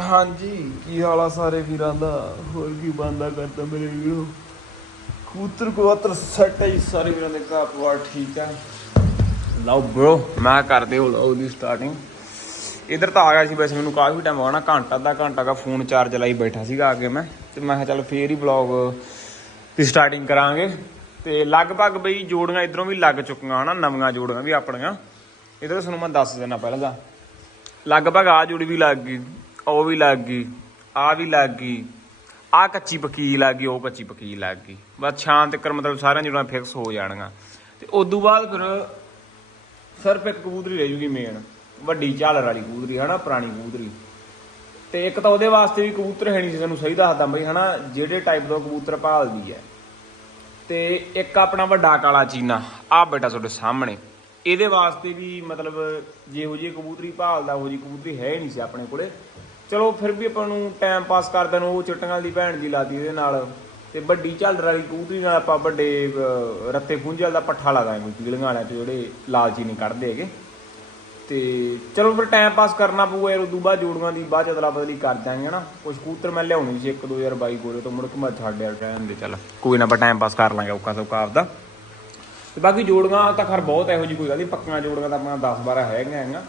ਹਾਂਜੀ, ਕੀ ਹਾਲ ਆ ਸਾਰੇ ਵੀਰਾਂ ਦਾ? ਹੋਰ ਕੀ ਬੰਦਾ ਕਰਦਾ ਮੇਰੇ ਵੀਰੋ? ਕਬੂਤਰ ਕਬੂਤਰ ਸੈਟ ਹੈ ਜੀ, ਸਾਰੇ ਵੀਰਾਂ ਦੇ ਘਰ ਪਰਿਵਾਰ ਠੀਕ ਆ ਲਓ ਬ్రో ਮੈਂ ਕਰਦੇ ਹੋ ਲਓ ਦੀ ਸਟਾਰਟਿੰਗ ਇਧਰ ਤਾਂ ਆ ਗਿਆ ਸੀ, ਵੈਸੇ ਮੈਨੂੰ ਕਾਫੀ ਟਾਈਮ ਹੋ ਗਿਆ ਨਾ, ਘੰਟਾ ਦਾ ਘੰਟਾ ਦਾ ਫੋਨ ਚਾਰਜ ਲਾਈ ਬੈਠਾ ਸੀਗਾ ਆ ਕੇ ਮੈਂ। ਤੇ ਮੈਂ ਕਿਹਾ ਚੱਲ ਫੇਰ ਹੀ ਵਲੌਗ ਦੀ ਸਟਾਰਟਿੰਗ ਕਰਾਂਗੇ। ਤੇ ਲਗਭਗ ਬਈ ਜੋੜੀਆਂ ਇਧਰੋਂ ਵੀ ਲੱਗ ਚੁੱਕੀਆਂ ਹਨਾ, ਨਵੀਆਂ ਜੋੜੀਆਂ ਵੀ ਆਪਣੀਆਂ। ਇਹਦਾ ਤੁਹਾਨੂੰ ਮੈਂ ਦੱਸ ਦੇਣਾ ਪਹਿਲਾਂ ਦਾ ਲਗਭਗ ਆ ਜੋੜੀ ਵੀ ਲੱਗ ਗਈ। ਉਹ ਵੀ ਲੱਗ ਗਈ ਆ ਵੀ ਲੱਗ ਗਈ ਆ ਕੱਚੀ ਪੱਕੀ ਲੱਗ ਗਈ, ਉਹ ਕੱਚੀ ਪੱਕੀ ਲੱਗ ਗਈ। ਬਸ ਸ਼ਾਮ ਤੱਕ ਮਤਲਬ ਸਾਰਿਆਂ ਜੁੜਾਂ ਫਿਕਸ ਹੋ ਜਾਣਗੀਆਂ। ਤੇ ਤੋਂ ਬਾਅਦ ਫਿਰ ਸਿਰਫ ਇੱਕ ਕਬੂਤਰੀ ਰਹਿ ਜੂਗੀ ਮੇਨ ਵੱਡੀ ਝਾਲਰ ਵਾਲੀ ਕਬੂਤਰੀ, ਹਨਾ, ਪੁਰਾਣੀ ਕਬੂਤਰੀ। ਤੇ ਇੱਕ ਤਾਂ ਉਹਦੇ ਵਾਸਤੇ ਵੀ ਕਬੂਤਰ ਹੈ ਨਹੀਂ ਸੀ ਸਾਨੂੰ ਸਹੀ ਦੱਸਦਾ ਬਈ, ਹਨਾ, ਜਿਹੜੇ ਟਾਈਪ ਦਾ ਕਬੂਤਰ ਭਾਲਦੀ ਹੈ। ਤੇ ਇੱਕ ਆਪਣਾ ਵੱਡਾ ਕਾਲਾ ਚੀਨਾ ਆ ਬੇਟਾ ਤੁਹਾਡੇ ਸਾਹਮਣੇ। ਇਹਦੇ ਵਾਸਤੇ ਵੀ ਮਤਲਬ ਜਿਹੋ ਜਿਹੀ ਕਬੂਤਰੀ ਭਾਲਦਾ, ਉਹ ਜੀ ਕਬੂਤਰੀ ਹੈ ਹੀ ਨਹੀਂ ਸੀ ਆਪਣੇ ਕੋਲੇ। ਚਲੋ ਫਿਰ ਵੀ ਆਪਾਂ ਨੂੰ ਟਾਈਮ ਪਾਸ ਕਰਦਿਆਂ ਨੂੰ ਉਹ ਚਿੱਟੀਆਂ ਦੀ ਭੈਣ ਦੀ ਲਾਦੀ ਉਹਦੇ ਨਾਲ। ਤੇ ਵੱਡੀ ਝਾਲਰ ਵਾਲੀ ਕਬੂਤਰੀ ਨਾਲ ਆਪਾਂ ਵੱਡੇ ਅਹ, ਰੱਤੇ ਖੁੰਝਲ ਦਾ ਪੱਠਾ ਲਾ ਦਾਂਗੇ ਪੀਲੀਆਂ ਵਾਲਿਆਂ ਤੇ ਜਿਹੜੇ ਲਾਲਚੀ ਨਹੀਂ ਕੱਢਦੇ ਹੈਗੇ। ਤੇ ਚਲੋ ਫਿਰ ਟਾਈਮ ਪਾਸ ਕਰਨਾ ਪਊਗਾ ਯਾਰ ਉਦੋਂ ਬਾਅਦ ਜੋੜੀਆਂ ਦੀ ਬਾਅਦ ਚ ਅਦਲਾ ਬਦਲੀ ਕਰ ਜਾਾਂਗੇ ਹਨਾ। ਕੁਝ ਕਬੂਤਰ ਮੈਂ ਲਿਆਉਣੀ ਸੀ ਇੱਕ 1 2022 ਕੋਲੇ ਤੋਂ ਮੁੜ ਕੇ ਮੈਂ ਛੱਡ ਯਾਰ ਕਹਿੰਦੇ ਚੱਲ। ਕੋਈ ਨਾ ਆਪਾਂ ਟਾਈਮ ਪਾਸ ਕਰ ਲਾਂਗੇ ਔਕਾ ਸੌਕਾ ਆਪਦਾ। ਤੇ ਬਾਕੀ ਜੋੜੀਆਂ ਤਾਂ ਖਰ ਬਹੁਤ ਇਹੋ ਜੀ ਕੋਈ ਗੱਲ ਨਹੀਂ ਪੱਕੀਆਂ ਜੋੜੀਆਂ ਤਾਂ ਆਪਣਾ 10 12 ਹੈਗੀਆਂ ਹੈਗੀਆਂ।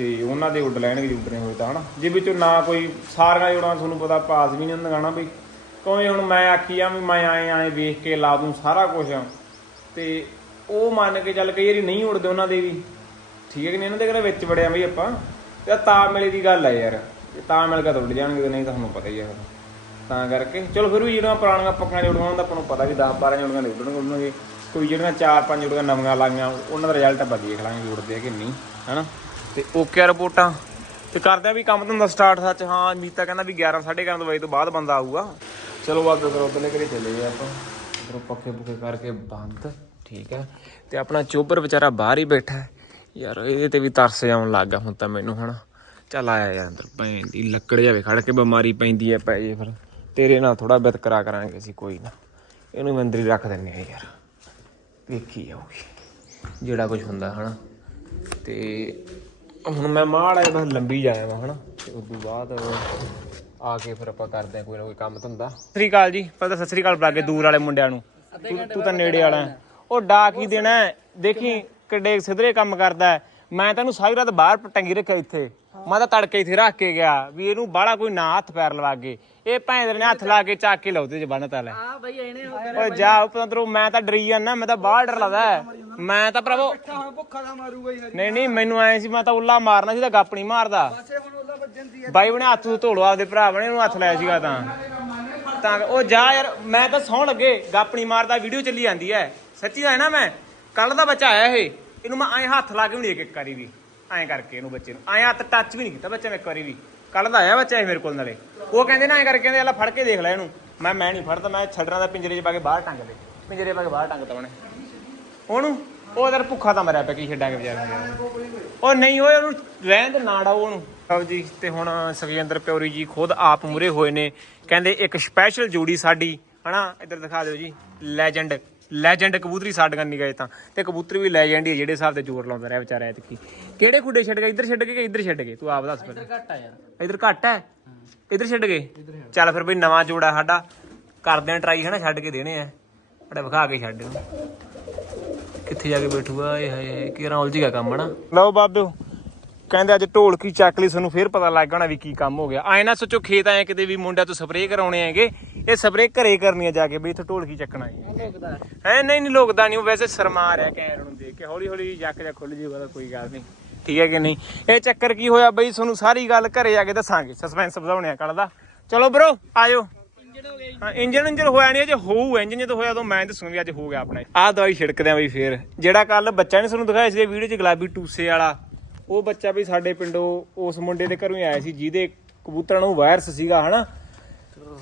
ਤੇ ਉਹਨਾਂ ਦੇ ਉੱਡ ਲੈਣਗੇ ਜੇ ਉੱਡਣੇ ਹੋਏ ਤਾਂ, ਹਨਾ? ਜੇ ਵਿੱਚੋਂ ਨਾ ਕੋਈ ਸਾਰੀਆਂ ਜੋੜਾਂ ਤੁਹਾਨੂੰ ਪਤਾ ਪਾਸ ਵੀ ਨਹੀਂ ਹੁੰਦੀਆਂ ਨਾ ਵੀ ਕੋਈ ਹੁਣ ਮੈਂ ਆਖੀ ਆ ਵੀ ਮੈਂ ਆਏ ਆਏ ਵੇਖ ਕੇ ਲਾ ਦੂੰ ਸਾਰਾ ਕੁਝ ਤੇ ਉਹ ਮੰਨ ਕੇ ਚੱਲ ਕਈ ਵਾਰੀ ਨਹੀਂ ਉੱਡਦੇ ਉਹਨਾਂ ਦੇ ਵੀ। ਠੀਕ ਹੈ ਕਿ ਨਹੀਂ? ਇਹਨਾਂ ਦੇ ਕਿਹੜਾ ਵਿੱਚ ਵੜਿਆ ਬਈ ਆਪਾਂ? ਤੇ ਤਾਲਮੇਲੇ ਦੀ ਗੱਲ ਹੈ ਯਾਰ। ਇਹ ਤਾਲਮੇਲ ਕਾ ਉੱਡ ਜਾਣਗੇ ਤੇ ਨਹੀਂ ਤਾਂ ਤੁਹਾਨੂੰ ਪਤਾ ਹੀ ਹੈ ਫਿਰ। ਤਾਂ ਕਰਕੇ, ਚਲੋ ਫਿਰ ਵੀ ਜਿਹੜੀਆਂ ਪੁਰਾਣੀਆਂ ਪੱਕੀਆਂ ਜੋੜੀਆਂ ਉਹਨਾਂ ਦਾ ਆਪਾਂ ਨੂੰ ਪਤਾ ਵੀ 10 12 ਜੁੜੀਆਂ ਨਹੀਂ ਉੱਡਣਗੇ ਉੱਡਣਗੇ। ਕੋਈ ਜਿਹੜੀਆਂ 4 5 ਜੋੜੀਆਂ ਨਵੀਆਂ ਲਾਈਆਂ, ਉਹਨਾਂ ਦਾ ਰਿਜ਼ਲਟ ਆਪਾਂ ਦੇਖ ਲਾਂਗੇ ਜੁੜਦੇ ਆ ਕਿ ਨਹੀਂ, ਹਨਾ? ਤੇ ਓਕੇ ਰਿਪੋਰਟਾਂ। ਤੇ ਕਰਦਿਆਂ ਵੀ ਕੰਮ ਧੰਦਾ ਸਟਾਰਟ ਸੱਚ, ਹਾਂ, ਮੀਤਾ ਕਹਿੰਦਾ ਵੀ 11 11:30 ਤੋਂ ਵਜੇ ਤੋਂ ਬਾਅਦ ਬੰਦਾ ਆਊਗਾ। ਚਲੋ ਬਾਅਦ ਉਧਰ ਉਧਰਲੇ ਘਰੇ ਚਲੇ ਗਏ ਆਪਾਂ। ਉਧਰੋਂ ਪੱਖੇ ਪੁੱਖੇ ਕਰਕੇ ਬੰਦ, ਠੀਕ ਹੈ। ਤੇ ਆਪਣਾ ਚੋਬਰ ਵਿਚਾਰਾ ਬਾਹਰ ਹੀ ਬੈਠਾ ਯਾਰ, ਇਹਦੇ ਤੇ ਵੀ ਤਰਸ ਆਉਣ ਲੱਗ ਗਿਆ ਹੁਣ ਤਾਂ ਮੈਨੂੰ ਹੁਣ। ਚੱਲ ਆਇਆ ਯਾਰ ਅੰਦਰ, ਭੈਣ ਦੀ ਲੱਕੜ ਜਾਵੇ ਖੜ ਕੇ ਬਿਮਾਰੀ ਪੈਂਦੀ ਐ ਪੈ ਜੇ ਫਿਰ। ਤੇਰੇ ਨਾਲ ਥੋੜਾ ਬਿਤਕਰਾ ਕਰਾਂਗੇ ਅਸੀਂ, ਕੋਈ ਨਾ। ਇਹਨੂੰ ਮੈਂ ਅੰਦਰ ਹੀ ਰੱਖ ਦਿੰਨੇ ਆ ਯਾਰ। ਵੇਖੀ ਜਾਊਗੀ, ਜਿਹੜਾ ਕੁਝ ਹੁੰਦਾ, ਹਨਾ। ਤੇ ਹੁਣ ਮੈਂ ਮਾੜ ਆਇਆ ਬਸ ਲੰਬੀ ਜਾਇਆ ਵਾ ਹਨਾ ਤੇ ਉਸ ਤੋਂ ਬਾਅਦ ਆ ਕੇ ਫਿਰ ਆਪਾਂ ਕਰਦੇ ਆ ਕੋਈ ਨਾ ਕੋਈ ਕੰਮ ਧੰਦਾ ਸਤਿ ਸ੍ਰੀ ਅਕਾਲ ਜੀ ਪਹਿਲਾਂ ਸਤਿ ਸ੍ਰੀ ਅਕਾਲ ਬੁਲਾ ਕੇ ਦੂਰ ਵਾਲੇ ਮੁੰਡਿਆਂ ਨੂੰ ਤੂੰ- ਤੂੰ ਤਾਂ ਨੇੜੇ ਵਾਲਾ ਹੈ। ਉਹ ਡਾਕ ਹੀ ਦੇਣਾ ਹੈ। ਦੇਖੀ ਕਿੱਡੇ ਸਿੱਧਰੇ ਕੰਮ ਕਰਦਾ ਹੈ। ਮੈਂ ਤੈਨੂੰ ਸਾਰੀ ਰਾਤ ਬਾਹਰ ਟੰਗੀ ਰੱਖਿਆ ਇੱਥੇ। ਮੈਂ ਤਾਂ ਤੜਕੇ ਇੱਥੇ ਰੱਖ ਕੇ ਗਿਆ ਵੀ ਇਹਨੂੰ ਬਾਹਲਾ ਕੋਈ ਨਾ ਹੱਥ ਪੈਰ ਲਵਾ ਕੇ। ਇਹ ਭੈਣ ਨੇ ਹੱਥ ਲਾ ਕੇ ਚੱਕ ਕੇ ਲਾਉਦੇ ਚ ਬੰਨ ਤਾ ਲੈ ਆ ਬਈ ਇਹਨੇ ਓਏ ਜਾ ਉਪਰੋਂ ਮੈਂ ਤਾਂ ਡਰੀ ਜਾਂਦਾ ਮੈਂ ਤਾਂ ਬਾਹਰ ਡਰ ਲੱਗਦਾ। ਹੈ। ਮੈਂ ਤਾਂ ਭਰਾਵੋ ਭੁੱਖਾ ਦਾ ਮਾਰੂਗਾ ਹੀ ਨਹੀਂ ਨਹੀਂ ਮੈਨੂੰ ਐ ਸੀ ਮੈਂ ਤਾਂ ਉੱਲਾ ਮਾਰਨਾ ਸੀ ਤਾਂ ਗੱਪ ਨਹੀਂ ਮਾਰਦਾ। ਪਾਸੇ ਹੁਣ ਉਹਦਾ ਵੱਜਣ ਦੀ ਬਾਈ ਬਣੇ ਹੱਥ ਤੋਂ ਧੋਲੋ ਆਪਦੇ ਭਰਾ ਬਣੇ ਉਹਨੂੰ ਹੱਥ ਲਾਇਆ ਸੀਗਾ ਤਾਂ। ਤਾਂ ਉਹ ਜਾ ਯਾਰ ਮੈਂ ਤਾਂ ਸੌਣ ਲੱਗੇ ਗੱਪ ਨਹੀਂ ਮਾਰਦਾ ਵੀਡੀਓ ਚੱਲੀ ਜਾਂਦੀ ਐ ਸੱਚੀ ਦਾ ਹੈ ਨਾ ਮੈਂ ਕੱਲ ਦਾ ਬੱਚਾ ਆਇਆ ਇਹ। ਇਹਨੂੰ ਮੈਂ ਐਂ ਹੱਥ ਲਾ ਕੇ ਵੀ ਨਹੀਂ ਇੱਕ ਇੱਕ ਵਾਰੀ ਵੀ, ਐ ਕਰਕੇ ਇਹਨੂੰ ਬੱਚੇ ਨੂੰ। ਐ ਹੱਥ ਟੱਚ ਵੀ ਨਹੀਂ ਕੀਤਾ ਬੱਚੇ ਨੇ ਇੱਕ ਵਾਰੀ ਵੀ। ਕੱਲ ਦਾ ਆਇਆ ਬੱਚਾ ਇਹ ਮੇਰੇ ਕੋਲ ਨਾਲੇ। ਉਹ ਕਹਿੰਦੇ ਨਾ ਐਂ ਕਰਕੇ ਕਹਿੰਦੇ, ਲੈ ਫੜ ਕੇ ਦੇਖ ਲੈ ਇਹਨੂੰ। ਮੈਂ ਮੈਂ ਨਹੀਂ ਫੜਦਾ, ਮੈਂ ਛੱਡਣਾ ਦਾ ਪਿੰਜਰੇ 'ਚ ਪਾ ਕੇ ਬਾਹਰ ਟੰਗ ਦੇ। ਪਿੰਜਰੇ 'ਚ ਪਾ ਕੇ ਬਾਹਰ ਟੰਗਤਾ ਉਹਨੇ। ਉਹਨੂੰ? ਉਹ ਯਾਰ ਭੁੱਖਾ ਤਾਂ ਮਰਿਆ ਪਿਆ ਕੀ ਛੱਡਾਂਗੇ ਵਿਚਾਰੇ ਨੂੰ। ਉਹ ਨਹੀਂ ਓਏ ਉਹਨੂੰ ਰਹਿਣ ਦੇ ਨਾ ਡਾਓ ਉਹਨੂੰ। ਲਓ ਜੀ, ਤੇ ਹੁਣ ਸੁਖਜਿੰਦਰ ਪਿਉਰੀ ਜੀ ਖੁਦ ਆਪ ਮੂਰੇ ਹੋਏ ਨੇ। ਕਹਿੰਦੇ ਇੱਕ ਸਪੈਸ਼ਲ ਜੋੜੀ ਸਾਡੀ, ਹਨਾ? ਇੱਧਰ ਦਿਖਾ ਦਿਓ ਜੀ ਲੈਜੈਂਡ ਲੈਜੈਂਡ ਕਬੂਤਰੀ ਸਾਡੀਆਂ ਨਹੀਂ ਗਏ ਤਾਂ। ਤੇ ਕਬੂਤਰ ਵੀ ਲੈਜੈਂਡ ਹੀ ਆ, ਜਿਹੜੇ ਹਿਸਾਬ ਤੇ ਜ਼ੋਰ ਲਾਉਂਦਾ ਰਿਹਾ ਵਿਚਾਰਾ ਐਤਕੀ। ਕਿਹੜੇ ਖੁੱਡੇ ਛੱਡ ਗਏ? ਇੱਧਰ ਛੱਡ ਕੇ ਕਿ ਇੱਧਰ ਛੱਡ ਗਏ? ਤੂੰ ਆਪ ਦੱਸ ਪਹਿਲਾਂ ਘੱਟ ਆ ਯਾਰ। ਇੱਧਰ ਘੱਟ ਹੈ? ਇੱਧਰ ਛੱਡ ਗਏ? ਚੱਲ ਫਿਰ ਬਈ ਨਵਾਂ ਜੋੜਾ ਸਾਡਾ। ਕਰਦੇ ਆ ਟਰਾਈ ਹਨਾ? ਛੱਡ ਕੇ ਦੇਣੇ ਆ। ਬੜਾ ਵਿਖਾ ਕੇ ਛੱਡ ਇਹਨੂੰ। ਕਿੱਥੇ ਜਾ ਕੇ ਬੈਠੂਗਾ ਏ ਹਾਏ ਕਿਹੜਾ ਉਲਝ ਗਿਆ ਕੰਮ ਹਨਾ? ਲਓ ਬਾਬਿਓ ਕਹਿੰਦੇ ਅੱਜ ਢੋਲਕੀ ਚੱਕ ਲਈ ਤੁਹਾਨੂੰ ਫੇਰ ਪਤਾ ਲੱਗ ਜਾਣਾ ਵੀ ਕੀ ਕੰਮ ਹੋ ਗਿਆ। ਆਏ ਨਾ ਸੋਚੋ ਖੇਤ ਆਏ ਕਿਤੇ ਵੀ ਮੁੰਡਿਆਂ ਤੋਂ ਸਪਰੇਅ ਕਰਾਉਣੇ ਹੈਗੇ। ਇਹ ਸਪਰੇ ਘਰੇ ਕਰਨੀ ਆ ਜਾ ਕੇ ਬਈ ਇੱਥੇ ਢੋਲਕੀ ਚੱਕਣਾ ਹੈ ਲੋਕਦਾ ਹੈ, ਨਹੀਂ ਨਹੀਂ, ਲੋਕਦਾ ਨਹੀਂ, ਉਹ ਵੈਸੇ ਸ਼ਰਮਾ ਰਿਹਾ ਕੈਮਰੇ ਨੂੰ ਦੇਖ ਕੇ। ਹੌਲੀ ਹੌਲੀ ਜੱਕ ਜਾ ਖੁੱਲ ਜੂਗਾ ਤਾਂ ਕੋਈ ਗੱਲ ਨਹੀਂ। ਠੀਕ ਹੈ ਕਿ ਨਹੀਂ? ਇਹ ਚੱਕਰ ਕੀ ਹੋਇਆ ਬਈ? ਤੁਹਾਨੂੰ ਸਾਰੀ ਗੱਲ ਘਰੇ ਜਾ ਕੇ ਦੱਸਾਂਗੇ। ਸਸਪੈਂਸ ਵਧਾਉਣੇ ਆ ਕੱਲ ਦਾ। ਚਲੋ ਬ్రో ਆਜੋ ਇੰਜਣ ਹਾਂ ਇੰਜਨ ਇੰਜਨ ਹੋਇਆ ਨਹੀਂ, ਅਜੇ ਹੋਊ ਇੰਜਨ ਜਦੋਂ ਹੋਇਆ ਤਾਂ ਮੈਂ ਦੱਸੂਗਾ ਵੀ ਅੱਜ ਹੋ ਗਿਆ ਆਪਣਾ ਆਹ ਦਵਾਈ ਛਿੜਕਦੇ ਆ ਬਈ ਫੇਰ। ਜਿਹੜਾ ਕੱਲ ਬੱਚਾ ਨੇ ਤੁਹਾਨੂੰ ਦਿਖਾਇਆ ਸੀ ਵੀਡੀਓ 'ਚ, ਗੁਲਾਬੀ ਟੂਸੇ ਵਾਲਾ। ਉਹ ਬੱਚਾ ਵੀ ਸਾਡੇ ਪਿੰਡੋਂ, ਉਸ ਮੁੰਡੇ ਦੇ ਘਰੋਂ ਆਇਆ ਸੀ, ਜਿਹਦੇ ਕਬੂਤਰਾਂ ਨੂੰ ਵਾਇਰਸ ਸੀਗਾ, ਹਨਾ?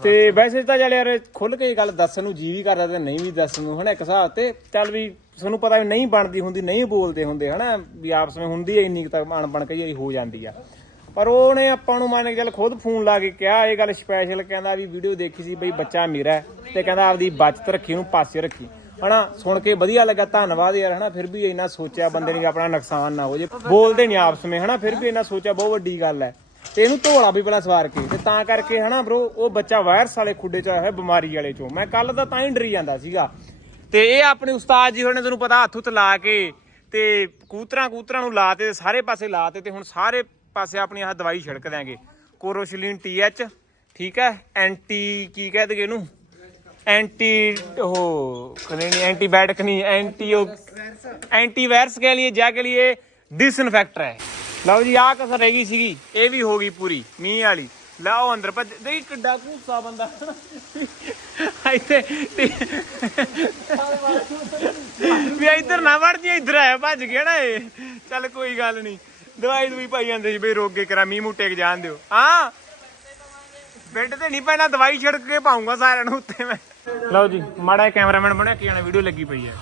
ਤੇ ਵੈਸੇ ਤਾਂ ਚੱਲ ਯਾਰ ਖੁੱਲ ਕੇ ਗੱਲ ਦੱਸਣ ਨੂੰ ਜੀ ਵੀ ਕਰਦਾ ਤੇ ਨਹੀਂ ਵੀ ਦੱਸਣ ਨੂੰ ਹਨਾ ਇੱਕ ਹਿਸਾਬ ਤੇ ਚੱਲ ਵੀ ਤੁਹਾਨੂੰ ਪਤਾ ਵੀ ਨਹੀਂ ਬਣਦੀ ਹੁੰਦੀ ਨਹੀਂ ਬੋਲਦੇ ਹੁੰਦੇ ਹਨਾ ਵੀ ਆਪਸ ਵਿੱਚ ਹੁੰਦੀ ਐ ਇੰਨੀ ਕੁ ਤਾਂ ਅਣਬਣ ਕਈ ਵਾਰੀ ਹੋ ਜਾਂਦੀ ਆ। ਪਰ ਉਹਨੇ ਆਪਾਂ ਨੂੰ ਮੰਨ ਕੇ ਚੱਲ ਖੁਦ ਫੋਨ ਲਾ ਕੇ ਕਿਹਾ ਇਹ ਗੱਲ ਸਪੈਸ਼ਲ ਕਹਿੰਦਾ ਵੀ ਵੀਡੀਓ ਦੇਖੀ ਸੀ ਬਈ ਬੱਚਾ ਮੇਰਾ ਤੇ ਕਹਿੰਦਾ ਆਪਦੀ ਬਚਤ ਰੱਖੀ ਉਹਨੂੰ ਪਾਸੇ ਰੱਖੀ। ਹਨਾ ਸੁਣ ਕੇ ਵਧੀਆ ਲੱਗਾ ਧੰਨਵਾਦ ਯਾਰ ਹਨਾ ਫਿਰ ਵੀ ਇੰਨਾ ਸੋਚਿਆ ਬੰਦੇ ਨੇ ਆਪਣਾ ਨੁਕਸਾਨ ਨਾ ਹੋ ਜੇ। ਬੋਲਦੇ ਨਹੀਂ ਆਪਸ ਵਿੱਚ ਹਨਾ ਫਿਰ ਵੀ ਇੰਨਾ ਸੋਚਿਆ ਬਹੁਤ ਵੱਡੀ ਗੱਲ ਹੈ। ਤੇ ਇਹਨੂੰ ਧੋਲਾ ਵੀ ਪਹਿਲਾਂ ਸਵਾਰ ਕੇ। ਤੇ ਤਾਂ ਕਰਕੇ ਹਨਾ ਬ్రో ਉਹ ਬੱਚਾ ਵਾਇਰਸ ਵਾਲੇ ਖੁੱਡੇ ਚ ਆਇਆ ਹੋਇਆ ਬਿਮਾਰੀ ਵਾਲੇ ਚੋਂ। ਮੈਂ ਕੱਲ ਦਾ ਤਾਂ ਹੀ ਡਰੀ ਜਾਂਦਾ ਸੀਗਾ। ਤੇ ਇਹ ਆਪਣੇ ਉਸਤਾਦ ਜੀ ਹੋਣੇ ਤੁਹਾਨੂੰ ਪਤਾ ਹੱਥ ਹੁੱਥ ਲਾ ਕੇ ਤੇ ਕੂਤਰਾਂ ਕੂਤਰਾਂ ਨੂੰ ਲਾਤੇ ਸਾਰੇ ਪਾਸੇ ਲਾਤੇ ਤੇ ਹੁਣ ਸਾਰੇ ਪਾਸੇ ਆਪਣੀ ਆਹ ਦਵਾਈ ਛਿੜਕ ਦਿਆਂਗੇ। ਕੋਰੋਸ਼ਲਿਨ ਟੀਐਚ ਠੀਕ ਹੈ? ਐਂਟੀ ਕੀ ਕਹਿ ਦਗੇ ਇਹਨੂੰ? ਐਂਟੀ ਉਹ ਨਹੀਂ ਐਂਟੀਬਾਇਟਿਕ ਨਹੀਂ ਐਂਟੀ ਐਂਟੀ ਵਾਇਰਸ ਕੇ ਲਈਏ ਜਾਂ ਕੇ ਲਈਏ ਡਿਸਇਨਫੈਕਟਰ ਹੈ। ਲਓ ਜੀ, ਆਹ ਕਸਰ ਰਹਿ ਗਈ ਸੀਗੀ। ਇਹ ਵੀ ਹੋ ਗਈ ਪੂਰੀ, ਮੀਂਹ ਵਾਲੀ। ਲਾਓ ਅੰਦਰ, ਭੱਜ ਦੇਖ ਕਿੱਡਾ ਘੂਸਾ ਬੰਦਾ। ਇੱਥੇ ਵੀ ਇੱਧਰ ਨਾ ਵੜ ਜੀ ਇੱਧਰ ਆਇਆ, ਭੱਜ ਗਿਆ ਨਾ ਇਹ। ਚੱਲ ਕੋਈ ਗੱਲ ਨਹੀਂ। ਦਵਾਈ ਦਵਾਈ ਪਾਈ ਜਾਂਦੇ ਸੀ, ਬਈ ਰੋਗੇ ਕਰਾ, ਮੀਂਹ ਮੂੰਹ ਕੇ ਜਾਣ ਦਿਓ। ਹਾਂ? ਬੈੱਡ ਤੇ ਨਹੀਂ ਪੈਣਾ, ਦਵਾਈ ਛਿੜਕ ਕੇ ਪਾਉਂਗਾ ਸਾਰਿਆਂ ਨੂੰ ਉੱਤੇ ਮੈਂ। ਲਓ ਜੀ, ਮਾੜਾ ਕੈਮਰਾਮੈਨ ਬਣਿਆ, ਕਿ ਜਾਣਾ ਵੀਡੀਓ ਲੱਗੀ ਪਈ ਹੈ।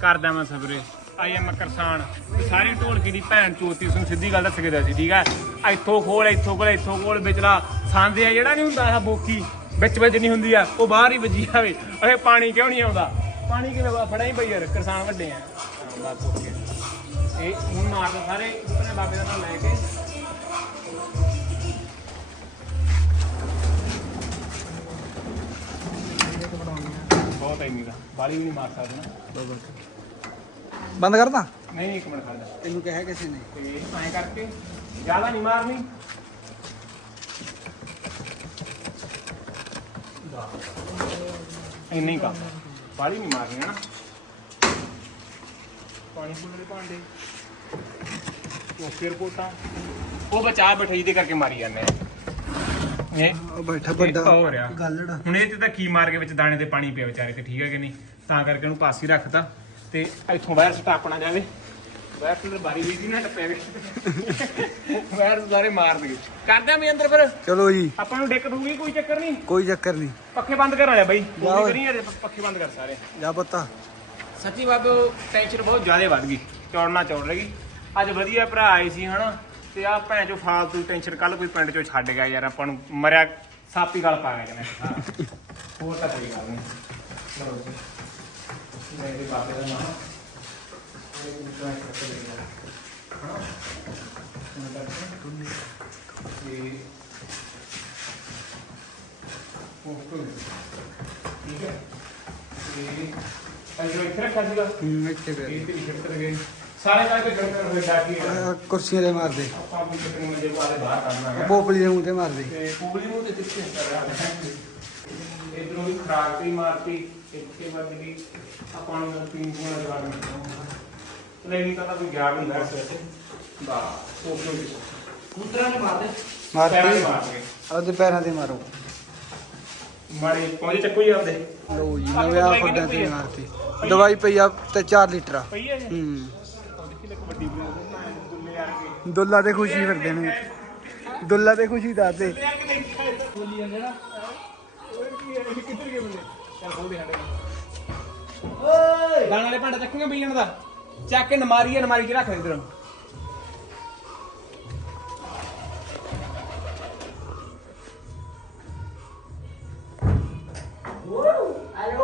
ਕਰਦਾ ਮੈਂ ਸਬਰੇ ਆਈ ਐਮ ਕਰਸਾਨ ਤੇ ਸਾਰੀ ਢੋਲਕੀ ਦੀ ਭੈਣ ਚੋਤੀ ਸੁਣ ਸਿੱਧੀ ਗੱਲ ਦੱਸ ਕੇ ਦਿਆ ਸੀ, ਠੀਕ ਹੈ? ਇੱਥੋਂ ਖੋਲ ਇੱਥੋਂ ਖੋਲ ਇੱਥੋਂ ਖੋਲ, ਵਿਚਲਾ ਸਾਂਦੇ ਆ, ਜਿਹੜਾ ਨਹੀਂ ਹੁੰਦਾ ਇਹ ਬੋਕੀ ਵਿੱਚ ਵਿੱਚ ਨਹੀਂ ਹੁੰਦੀ ਆ, ਉਹ ਬਾਹਰ ਹੀ ਵੱਜੀ ਜਾਵੇ। ਓਏ, ਪਾਣੀ ਕਿਉਂ ਨਹੀਂ ਆਉਂਦਾ? ਪਾਣੀ ਕਿਵੇਂ ਵਾ? ਫੜਾ ਹੀ ਪਈ ਯਾਰ ਕਿਸਾਨ ਵੱਡੇ ਆ। ਬਸ, ਓਕੇ। ਇਹ ਹੁਣ ਮਾਰਦਾ ਸਾਰੇ, ਆਪਣੇ ਬਾਬੇ ਦਾ ਨਾਮ ਲੈ ਕੇ। ਬਹੁਤ ਹੈ ਮੀਰਾ ਬਾਲੀ ਵੀ ਨਹੀਂ ਮਾਰ ਸਕਦੇ ਨਾ। ਬੰਦ ਕਰਦਾ? ਨਹੀਂ ਇੱਕ ਮਿੰਟ ਖੜਦਾ ਤੈਨੂੰ ਕਿਹਾ ਕਿਸੇ ਨੇ। ਤੇ ਐਂ ਕਰਕੇ ਜ਼ਿਆਦਾ ਨਹੀਂ ਮਾਰਨੀ। ਇੰਨੀ ਕੰਮ ਬਾਲੀ ਨਹੀਂ ਮਾਰਨੀ ਹੈ ਨਾ ਪਾਣੀ ਪੂਣ ਦੇ ਭਾਂਡੇ। ਉਹ ਫਿਰ ਕੋਟਾ। ਉਹ ਬਚਾ ਬਠਈ ਦੇ ਕਰਕੇ ਮਾਰੀ ਜਾਂਦੇ ਆ। ਇਹ ਉਹ ਬੈਠਾ ਵੱਡਾ ਹੋ ਰਿਹਾ ਗੱਲੜਾ। ਹੁਣ ਇਹ ਤੇ ਤਾਂ ਕੀ ਮਾਰ ਕੇ ਵਿੱਚ ਦਾਣੇ ਤੇ ਪਾਣੀ ਪਿਆ ਵਿਚਾਰੇ ਤੇ ਠੀਕ ਹੈ ਕਿ ਨਹੀਂ? ਤਾਂ ਕਰਕੇ ਉਹਨੂੰ ਪਾਸੇ ਰੱਖਤਾ। ਤੇ ਇੱਥੋਂ ਬਾਹਰ ਸਟਾਪਣਾ ਜਾਵੇ। ਬਾਹਰ ਤੇ ਬਾਰੀ ਵੀ ਨਾ ਟੱਪਿਆ ਗਏ ਬਾਹਰ ਸਾਰੇ ਮਾਰ ਦੇਗੇ ਕਰਦੇ ਆਂ ਵੀ ਅੰਦਰ ਫਿਰ। ਚਲੋ ਜੀ। ਆਪਾਂ ਨੂੰ ਡਿੱਕ ਦੂਗੀ ਕੋਈ ਚੱਕਰ ਨਹੀਂ ਕੋਈ ਚੱਕਰ ਨਹੀਂ ਪੱਖੇ ਬੰਦ ਕਰ ਵਾਲਿਆ ਬਾਈ। ਕੋਈ। ਕਰੀ ਯਾਰ ਪੱਖੇ ਬੰਦ ਕਰ ਸਾਰੇ। ਜਾ ਪਤਾ। ਸੱਚੀ ਬਾਬੇ ਟੈਨਸ਼ਨ ਬਹੁਤ ਜ਼ਿਆਦਾ ਵੱਧ ਗਈ। ਚੌੜਨਾ ਚੌੜ ਰਹੀ। ਅੱਜ ਵਧੀਆ ਭਰਾ ਆਏ ਸੀ ਹਨਾ। ਤੇ ਆ ਭੈਣ ਚੋ ਫਾਲਤੂ ਟੈਨਸ਼ਨ ਕੱਲ ਕੋਈ ਪਿੰਡ ਚੋਂ ਛੱਡ ਗਿਆ ਯਾਰ। ਆਪਾਂ ਨੂੰ ਮਰਿਆ ਸਾਪੀ ਗਲ ਪਾ ਗਿਆ ਕਹਿੰਦੇ। ਹੋਰ ਤਾਂ ਕੋਈ ਗੱਲ ਨਹੀਂ ਚਲੋ ਜੀ ਦਾ ਨਾਮ ਇਹ ਵੀ ਟਰਾਈ ਕਰਕੇ ਦੇਖਦਾ ਹਾਂ ਹੁਣ ਕਰਦੇ ਇਹ ਓਕੇ ਠੀਕ ਹੈ ਇਹ ਅਜੋ ਇੱਥੇ ਰੱਖਿਆ ਸੀਗਾ ਹੂੰ ਇੱਥੇ ਕਰ ਇਹ ਤੇ ਛਿੜਕ ਗਏ ਸਾਰੇ ਕਾਹ ਤੇ ਹੋਏ ਡਾਕੀ ਕੁਰਸੀਆਂ ਦੇ ਮਾਰਦੇ। ਆਪਾਂ ਆਪਣੀ ਚੱਕਰ ਮੰਜੇ ਵਾਲੇ ਬਾਹਰ ਕਰਨਾ ਹੈ ਪੋਪਲੀ ਦੇ ਮੂੰਹ ਤੇ ਮਾਰਦੇ। ਤੇ ਪੂਰੀ ਨੂੰ ਤੇ ਕਿੱਥੇ ਕਰ ਰਿਹਾ? ਹੈ ਇਧਰੋਂ ਵੀ ਖਰਾਕ ਤੇ ਮਾਰਤੀ। ਇੱਥੇ ਵੱਜ ਗਈ। ਆਪਾਂ ਨੂੰ ਪੀਣ ਪੂਣਾ ਜਵਾਨ ਨਹੀਂ ਤਾਂ ਕੋਈ ਗਿਆ ਵੀ ਨਹੀਂ ਵੈਸੇ। ਵੈਸੇ ਬਾ ਓਕੇ ਓਕੇ ਕੁਤਰਾ ਨੇ ਮਾਰਦੇ। ਮਾਰਦੇ। ਮਾਰਦੇ। ਉਹਦੇ ਪੈਰਾਂ ਤੇ ਮਾਰੋ। ਮਾਰੇ ਪਹੁੰਚੇ ਚੱਕੋ ਹੀ ਆਪਦੇ। ਲੋ ਜੀ ਨਵੇਂ ਆ। ਫੱਡਾਂ ਤੇ ਮਾਰਤੀ। ਦਵਾਈ ਪਈ ਆ ਤੇ 4 ਲੀਟਰ ਆ। ਪਈ ਹੂੰ। ਕੀ ਦੁੱਲੇ ਆ ਕੇ। ਦੁੱਲਾ ਤੇ ਖੁਸ਼ੀ ਫਿਰਦੇ ਨੇ। ਦੁੱਲਾ ਤੇ ਖੁਸ਼ੀ ਦੱਸਦੇ। ਬੋਲੀ ਜਾਂਦੇ ਨਾ। ਓਏ ਕੀ ਹੈ ਕਿੱਧਰ ਗਏ ਬੰਦੇ? ਚੱਲ ਖੋਲ ਦੇ ਸਾਡੇ ਓਏ! ਦਾਣਾ ਵਾਲੇ ਭਾਂਡਾ ਚੱਕੂਗਾ ਬਈਣ ਦਾ। ਚੱਕ ਕੇ ਨਮਾਰੀ ਹੈ ਨਮਾਰੀ 'ਚ ਰੱਖ ਦੇ ਇਧਰ।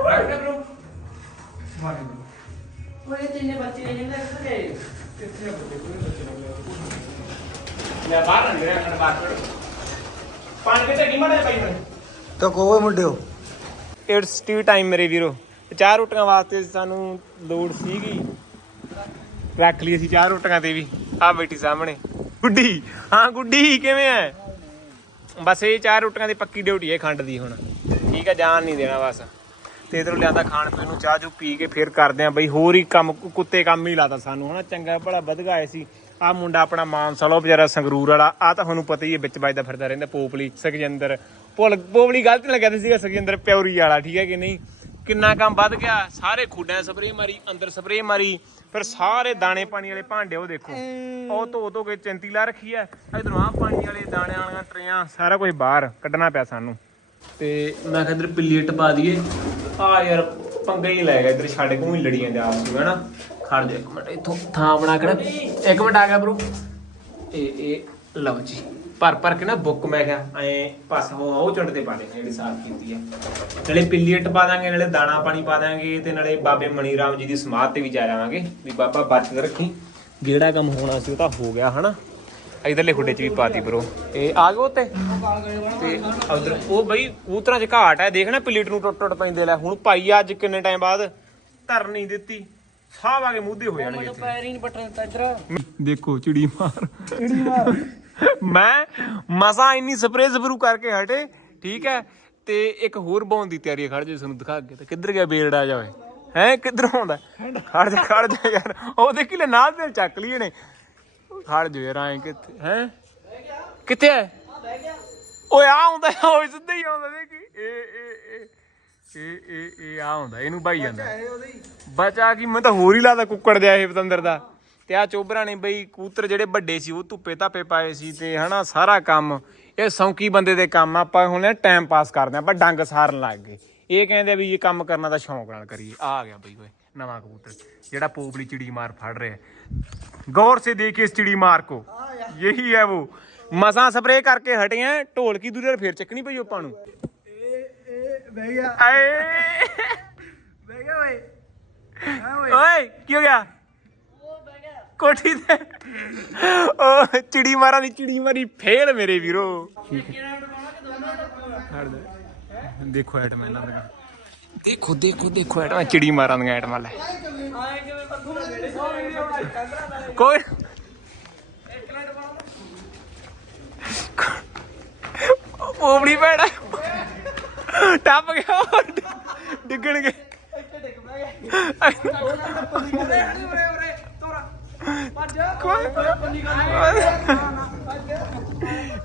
ਰੱਖ ਦੇ ਬ్రో ਮਾਰੇ ਉਹਦੇ ਤਿੰਨੇ ਬੱਚੇ ਨੇ ਜਿਹਨਾਂ ਦੇ ਗਏ ਕਿੱਥੇ ਆ ਬੱਚੇ? ਕੋਈ ਬੱਚੇ ਲੱਗ ਲੈ ਬਾਹਰ ਨਾ ਨਿਕਲਿਆ ਖੜ ਬਾਹਰ ਪਾਣੀ ਕਿਤੇ ਕੀ ਮਾੜੇ ਪਈ ਮੈਂ ਤਾਂ ਕੋਵੇ ਮੁੰਡਿਓ। ਇਟਸ ਟੀ ਟਾਈਮ ਮੇਰੇ ਵੀਰੋ। ਚਾਰ ਰੋਟੀਆਂ ਵਾਸਤੇ ਸਾਨੂੰ ਲੋੜ ਸੀਗੀ। ਰੱਖ ਲਈ ਅਸੀਂ ਚਾਰ ਰੋਟੀਆਂ ਤੇ ਵੀ। ਆ ਬੈਠੀ ਸਾਹਮਣੇ। ਗੁੱਡੀ। ਹਾਂ, ਗੁੱਡੀ, ਕਿਵੇਂ ਐ? ਬਸ ਇਹ ਚਾਰ ਰੋਟੀਆਂ ਦੀ ਪੱਕੀ ਡਿਊਟੀ ਹੈ ਖੰਡ ਦੀ ਹੁਣ। ਠੀਕ ਹੈ ਜਾਨ ਨਹੀਂ ਦੇਣਾ ਬਸ। ਤੇ ਇਧਰੋਂ ਲਿਆਂਦਾ ਖਾਣ ਪੀਣ ਨੂੰ ਚਾਹ ਚੂ ਪੀ ਕੇ ਫਿਰ ਕਰਦੇ ਆ ਬਈ ਹੋਰ ਹੀ ਕੰਮ, ਕੁੱਤੇ ਕੰਮ ਹੀ ਲਾਤਾ ਸਾਨੂੰ। ਹਨਾ, ਚੰਗਾ ਭਲਾ ਵਧਗਾਏ ਸੀ। ਆ ਮੁੰਡਾ ਆਪਣਾ ਮਾਨਸਾ ਲੋ ਵਿਚਾਰਾ ਸੰਗਰੂਰ ਵਾਲਾ। ਆ ਤਾਂ ਤੁਹਾਨੂੰ ਪਤਾ ਹੀ ਹੈ ਵਿੱਚ ਵੱਜਦਾ ਫਿਰਦਾ ਰਹਿੰਦਾ, ਪੋਪਲੀ, ਸੁਖਜਿੰਦਰ। ਭੁੱਲ ਪੋਪਲੀ ਗਲਤ ਲੱਗਿਆ ਸੀਗਾ ਸੁਖਜਿੰਦਰ ਪਿਉਰੀ ਵਾਲਾ, ਠੀਕ ਹੈ ਕਿ ਨਹੀਂ? ਕਿੰਨਾ ਕੰਮ ਵੱਧ ਗਿਆ, ਸਾਰੇ ਖੁੱਡਾਂ ਸਪਰੇਅ ਮਾਰੀ, ਅੰਦਰ ਸਪਰੇਅ ਮਾਰੀ, ਫਿਰ ਸਾਰੇ ਦਾਣੇ ਪਾਣੀ ਵਾਲੇ ਭਾਂਡੇ ਉਹ ਦੇਖੋ। ਉਹ ਧੋ ਧੋ ਕੇ ਚਿੰਤੀ ਲਾ ਰੱਖੀ ਐ ਇਧਰੋਂ ਆ ਪਾਣੀ ਵਾਲੇ ਦਾਣਿਆਂ ਵਾਲੀਆਂ ਟਰੇਆਂ, ਸਾਰਾ ਕੁਝ ਬਾਹਰ, ਕੱਢਣਾ ਪਿਆ ਸਾਨੂੰ। ਤੇ ਮੈਂ ਕਿਹਾ ਇਧਰ ਪਿੱਲੀ ਪਾ ਦਈਏ। ਆ ਯਾਰ, ਪੰਗਾ ਹੀ ਲੈ ਗਿਆ, ਇਧਰ ਛੱਡ ਕੇ ਹੀ ਲੜੀ ਜਾਂਦੇ ਆਪਸ ਵਿੱਚ, ਹਨਾ? ਖੜ ਜਾ ਇੱਕ ਮਿੰਟ, ਇੱਥੋਂ ਥਾਂ ਬਣਾ ਕੇ ਇੱਕ ਮਿੰਟ ਆ ਗਿਆ ਬ్రో ਇਹ ਇਹ ਲਓ ਜੀ। ਭਰ ਭਰ ਕੇ ਨਾ ਬੁੱਕ ਮੈਂ ਕਿਹਾ ਐ ਪਾਸ ਉਹ ਉਹ ਚੁੰਡ ਤੇ ਪਾ ਦੇ ਜਿਹੜੀ ਸਾਫ਼ ਕੀਤੀ ਆ। ਨਾਲੇ ਪਿੱਲੀਟ ਪਾ ਦਾਂਗੇ ਨਾਲੇ ਦਾਣਾ ਪਾਣੀ ਪਾ ਦਾਂਗੇ ਤੇ ਨਾਲੇ ਬਾਬੇ ਮਣੀ ਰਾਮ ਜੀ ਦੀ ਸਮਾਧ ਤੇ ਵੀ ਜਾ ਜਾਵਾਂਗੇ ਵੀ ਬਾਬਾ ਬਚਤ ਰੱਖੀ। ਜਿਹੜਾ ਕੰਮ ਹੋਣਾ ਸੀ ਉਹ ਤਾਂ ਹੋ ਗਿਆ ਹਨਾ? ਇਧਰਲੇ ਖੁੱਡੇ 'ਚ ਵੀ ਪਾਤੀ ਬ్రో ਇਹ ਆ ਗਏ ਉੱਤੇ? ਤੇ ਉਧਰ ਉਹ ਬਈ ਕਬੂਤਰਾਂ 'ਚ ਘਾਟ ਹੈ ਦੇਖਣਾ ਪਲੇਟ ਨੂੰ ਟੁੱਟ ਟੁੱਟ ਪੈਂਦੇ ਲੈ। ਹੁਣ ਭਾਈ ਅੱਜ ਕਿੰਨੇ ਟਾਈਮ ਬਾਅਦ ਧਰ ਨਹੀਂ ਦਿੱਤੀ। ਸਾਹ ਆ ਕੇ ਮੁੱਦੇ ਹੋ ਜਾਣਗੇ ਇੱਥੇ। ਪੈਰ ਹੀ ਨਹੀਂ ਬਟਨ ਦਿੱਤਾ ਇੱਧਰ। ਦੇਖੋ ਚਿੜੀ ਮਾਰ। ਚਿੜੀ ਮਾਰ। ਮੈਂ ਮਸਾ ਇੰਨੀ ਸਪਰੇਅ ਸਪਰੂ ਕਰਕੇ ਹਟੇ ਠੀਕ ਹੈ? ਤੇ ਇੱਕ ਹੋਰ ਬੌਨ ਦੀ ਤਿਆਰੀ ਖੜ ਜੇ ਤੁਹਾਨੂੰ ਦਿਖਾ ਅੱਗੇ ਤੇ ਕਿੱਧਰ ਗਿਆ ਬੇਰੜਾ ਜਾ ਓਏ। ਹੈ ਕਿੱਧਰ ਆਉਂਦਾ? ਖੜ ਜਾ ਖੜ ਜਾ ਯਾਰ। ਉਹ ਦੇਖੀ ਲੈ ਨਾਲ ਦੇ ਚੱਕ ਲਈ ਇਹਨੇ। ਖੜ ਜਾ ਯਾਰ ਐਂ ਕਿੱਥੇ ਹੈ? ਕਿੱਥੇ ਹੈ? ਓਏ ਆ ਆਉਂਦਾ ਓਏ ਸਿੱਧਾ ਹੀ ਆਉਂਦਾ ਦੇਖੀ। ਇਹ ਇਹ ਇਹ ਇਹ ਇਹ ਇਹ ਆ ਆਉਂਦਾ ਇਹਨੂੰ ਭਾਈ ਜਾਂਦਾ। ਬਚਾ ਕੀ? ਮੈਂ ਤਾਂ ਹੋਰ ਹੀ ਲਾਦਾ ਕੁੱਕੜ ਦਿਆ ਇਹ ਪਤੰਦਰ ਦਾ। ਤੇ ਆ ਚੋਬਰਾਂ ਨੇ ਬਈ ਕੂਤਰ ਜਿਹੜੇ ਵੱਡੇ ਸੀ ਉਹ ਧੁੱਪੇ ਧਾਪੇ ਪਾਏ ਸੀ ਤੇ ਹਨਾ ਸਾਰਾ ਕੰਮ ਇਹ ਸੌਂਕੀ ਬੰਦੇ ਦੇ ਕੰਮ ਆਪਾਂ ਹੁਣ ਟਾਈਮ ਪਾਸ ਕਰਦੇ ਆਪਾਂ ਡੰਗ ਸਾਰਨ ਲੱਗ ਗਏ। ਇਹ ਕਹਿੰਦੇ ਵੀ ਇਹ ਕੰਮ ਕਰਨਾ ਤਾਂ ਸ਼ੌਂਕ ਨਾਲ ਕਰੀਏ। ਆ ਗਿਆ ਬਈ ਓਏ ਨਵਾਂ ਕਬੂਤਰ ਜਿਹੜਾ ਪੋਪਲੀ ਚਿੜੀ ਮਾਰ ਫੜ ਰਿਹਾ ਗੌਰ ਸੇ ਦੇਖਿਏ ਇਸ ਚਿੜੀ ਮਾਰ ਕੋ ਯਹੀ ਹੈ ਉਹ। ਮਸਾਂ ਸਪਰੇ ਕਰਕੇ ਹਟੇ ਆ ਢੋਲ ਕੀ ਦੂਰੇ ਫੇਰ ਚੱਕਣੀ ਪਈ ਆਪਾਂ ਨੂੰ। ਇਹ ਇਹ ਬਹਿ ਆਏ। ਬਹਿ ਓਏ। ਓਏ ਕੀ ਹੋ ਗਿਆ? ਕੋਠੀ ਤੇ। ਓ ਚਿੜੀ ਮਾਰਾਂ ਦੀ ਚਿੜੀ ਮਾਰੀ ਫੇਲ ਮੇਰੇ ਵੀਰੋ। ਦੇਖੋ ਐਟਮ ਇਹਨਾਂ ਦਾ। ਦੇਖੋ ਦੇਖੋ ਦੇਖੋ ਐਟਮ ਚਿੜੀ ਮਾਰਾਂ ਦੀਆਂ ਐਟਮਾਂ ਲੈ। ਕੋਈ ਪੋਪੜੀ ਪੈਣਾ ਟੱਪ ਗਿਆ ਉਹ ਡਿੱਗਣਗੇ।